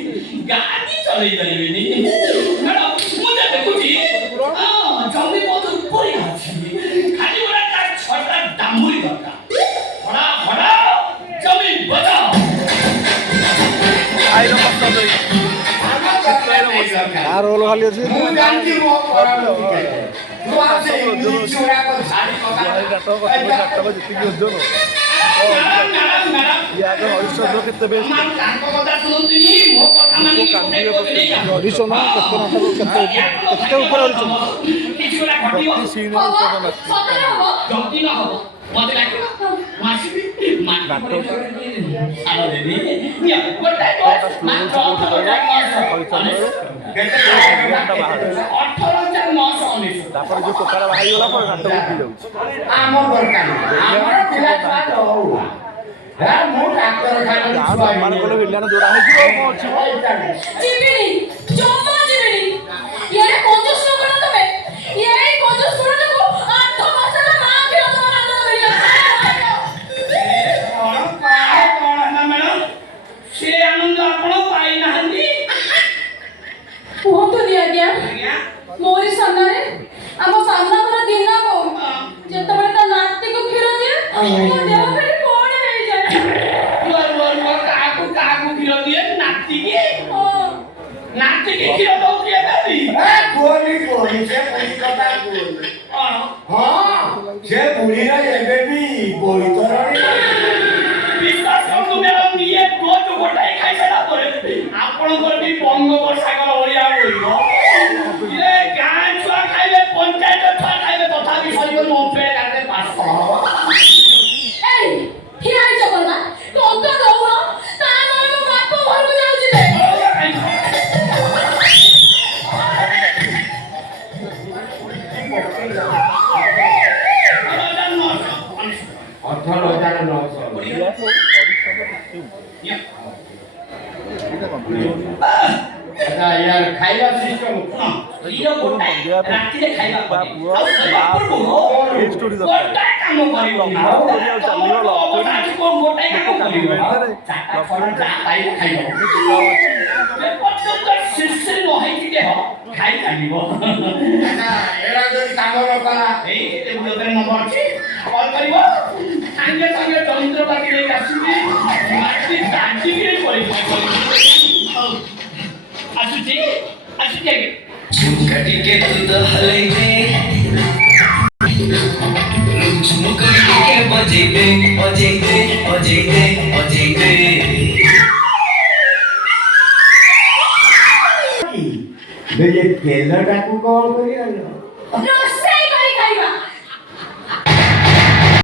ଗାଡ଼ି ଚଲେଇ ପାରିବେନି ମ୍ୟାଡ଼ାମ ମୁଁ ଯା ଦେଖୁଛି ଜମି ବହୁତ ଉପରେ ଅଛି ଖାଲି ଗୋଟେ ତାର ଛଅଟା ଡାମୁରି ଦରକାର ଭଡ଼ା ଭଡ଼ା ଜମି ବଜାଅ ଆଇର କଷ୍ଟ ଦେଇ ଆ ରୋଲ ଖାଲି ଅଛି ମୁଁ ଜାଣିଛି ମୋ ପରାଣ ତୁ ଆସେ ଇଂଲିଶ ଗୁଡ଼ାକ ଛାଡ଼ି ନାଟକ ଯେତିକି ଓଜନ ମ୍ୟାଡ଼ାମ ଇଏ ଆଗ ହରିଶ୍ଚନ୍ଦ୍ର କେତେ ବେଶ ତାଙ୍କ କଥା ଶୁଣନ୍ତୁନି ମୋ କଥା ମାନି ହରିଶ୍ଚନ୍ଦ୍ର କେତେ ନାଟକ କେତେ ଉପରେ ହରିଶ୍ଚନ୍ଦ୍ର କିଛି ଗୋଟେ ଘଟିବ ପ୍ରତି ସିନ୍ ହବ ଉତ୍ତର ସତରେ ହବ ଯଦି ନ ହବ ମତେ ଲାଗିବ ମୁଁ ଆସିବି ମାଟି ସାର ଦେବି ଗୋଟେ ମାତ୍ର 18,919 ତାପରେ ଯୋଉ ଟୋକାରା ବାହାରିଗଲା ପରେ ନାଟକ ଉଠି ଯାଉଛି ଆମ ଦରକାର ଆମର ପିଲା ଛୁଆ ତ ହଉ ମୁଁ ଡାକ୍ତରଖାନା ଗାଁ ସମ୍ମାନ କଲେ ବିଲିଆନ ଯୋଡ଼ା ହେଇଯିବ ଆଉ କ'ଣ ଅଛି ଯିବିନି ଜମା ଯିବିନି ଇଆଡ଼େ କଞ୍ଜୁସ ଲୋକ ନା ତମେ ଇଆଡ଼େ କଞ୍ଜୁସ ଗୁଡ଼ାକୁ 8 ମାସର ମା କ୍ଷୀର ତମ ରାନ୍ଧଣା କଣ ହେଲା ମ୍ୟାଡ଼ାମ ସେ ଆନନ୍ଦ ଆପଣ ପାଇନାହାନ୍ତି କୁହନ୍ତୁନି ଆଜ୍ଞା ମୋରି ସାମ୍ନାରେ ଆମ ସାମ୍ନା ଘର ଦିନ ଯେତେବେଳେ ତା ନାତିକୁ କ୍ଷୀର ଦିଏ ମୋ ଦେହ ଖାଲି କଣ ହେଇଯାଏ କାହାକୁ କ୍ଷୀର ଦିଏ ନାତିକି ନାତିକି କ୍ଷୀର ଦଉଛି ଏବେ କୁହନି ସେ ବୁଢ଼ୀ କଥା କୁହନି ହଁ ସେ ବୁଢ଼ୀର ଏବେ ବି ବୋଇତରଣୀ ବିଶ୍ୱାସ କରନ୍ତୁ ମ୍ୟାଡ଼ାମ ଇଏ ଡୋଜ ଗୋଟାଏ ଖାଇସାରିଲା ପରେ ଆପଣଙ୍କର ବି ବଙ୍ଗୋପସାଗର ଭଳିଆ ରହିବ ଇଏ ଗାଁ ଛୁଆ ଖାଇବେ ପଞ୍ଚାୟତ ଛୁଆ ଖାଇବେ ତଥାପି ସରିବନି ଓପେ କାଟେ ପାସ୍ ହବ ଏଇ ଠିଆ ହେଇଛ କଣ ନା ଟଙ୍କା ଦଉନ ତା ନହେଲେ ମୋ ବାପ ଘରକୁ ଯାଉଛି ରେ ଆଚ୍ଛା ୟାର ଖାଇବା ସିଷ୍ଟମ ରାତିରେ ଖାଇବା ଏଇ ଷ୍ଟୋରି ଦରକାର କାମ କରିବ ଚାଲିବ ଗୋଟାଏ କାମ କରିବ ଶିରଶିର ନହେଇକି ଦେହ ଖାଇ ଚାଲିବ ଏରା ଯଦି କାମ ନ କଲା ଏଇ ଟେବୁଲ ଉପରେ ନମ୍ବର ଅଛି କଲ୍ କରିବ ସାଙ୍ଗେ ସାଙ୍ଗେ ଯନ୍ତ୍ରପାତି ନେଇ ଆସିବି ମାଟି ଦାଣ୍ଡିକିରେ ପଡ଼ିବ ଆସୁଛି ଆସୁଛି झुमका टिके तू तो हले दे झुमका टिके बजे दे ये तेलଟାକୁ କଣ କରିବା ରୋଷେଇ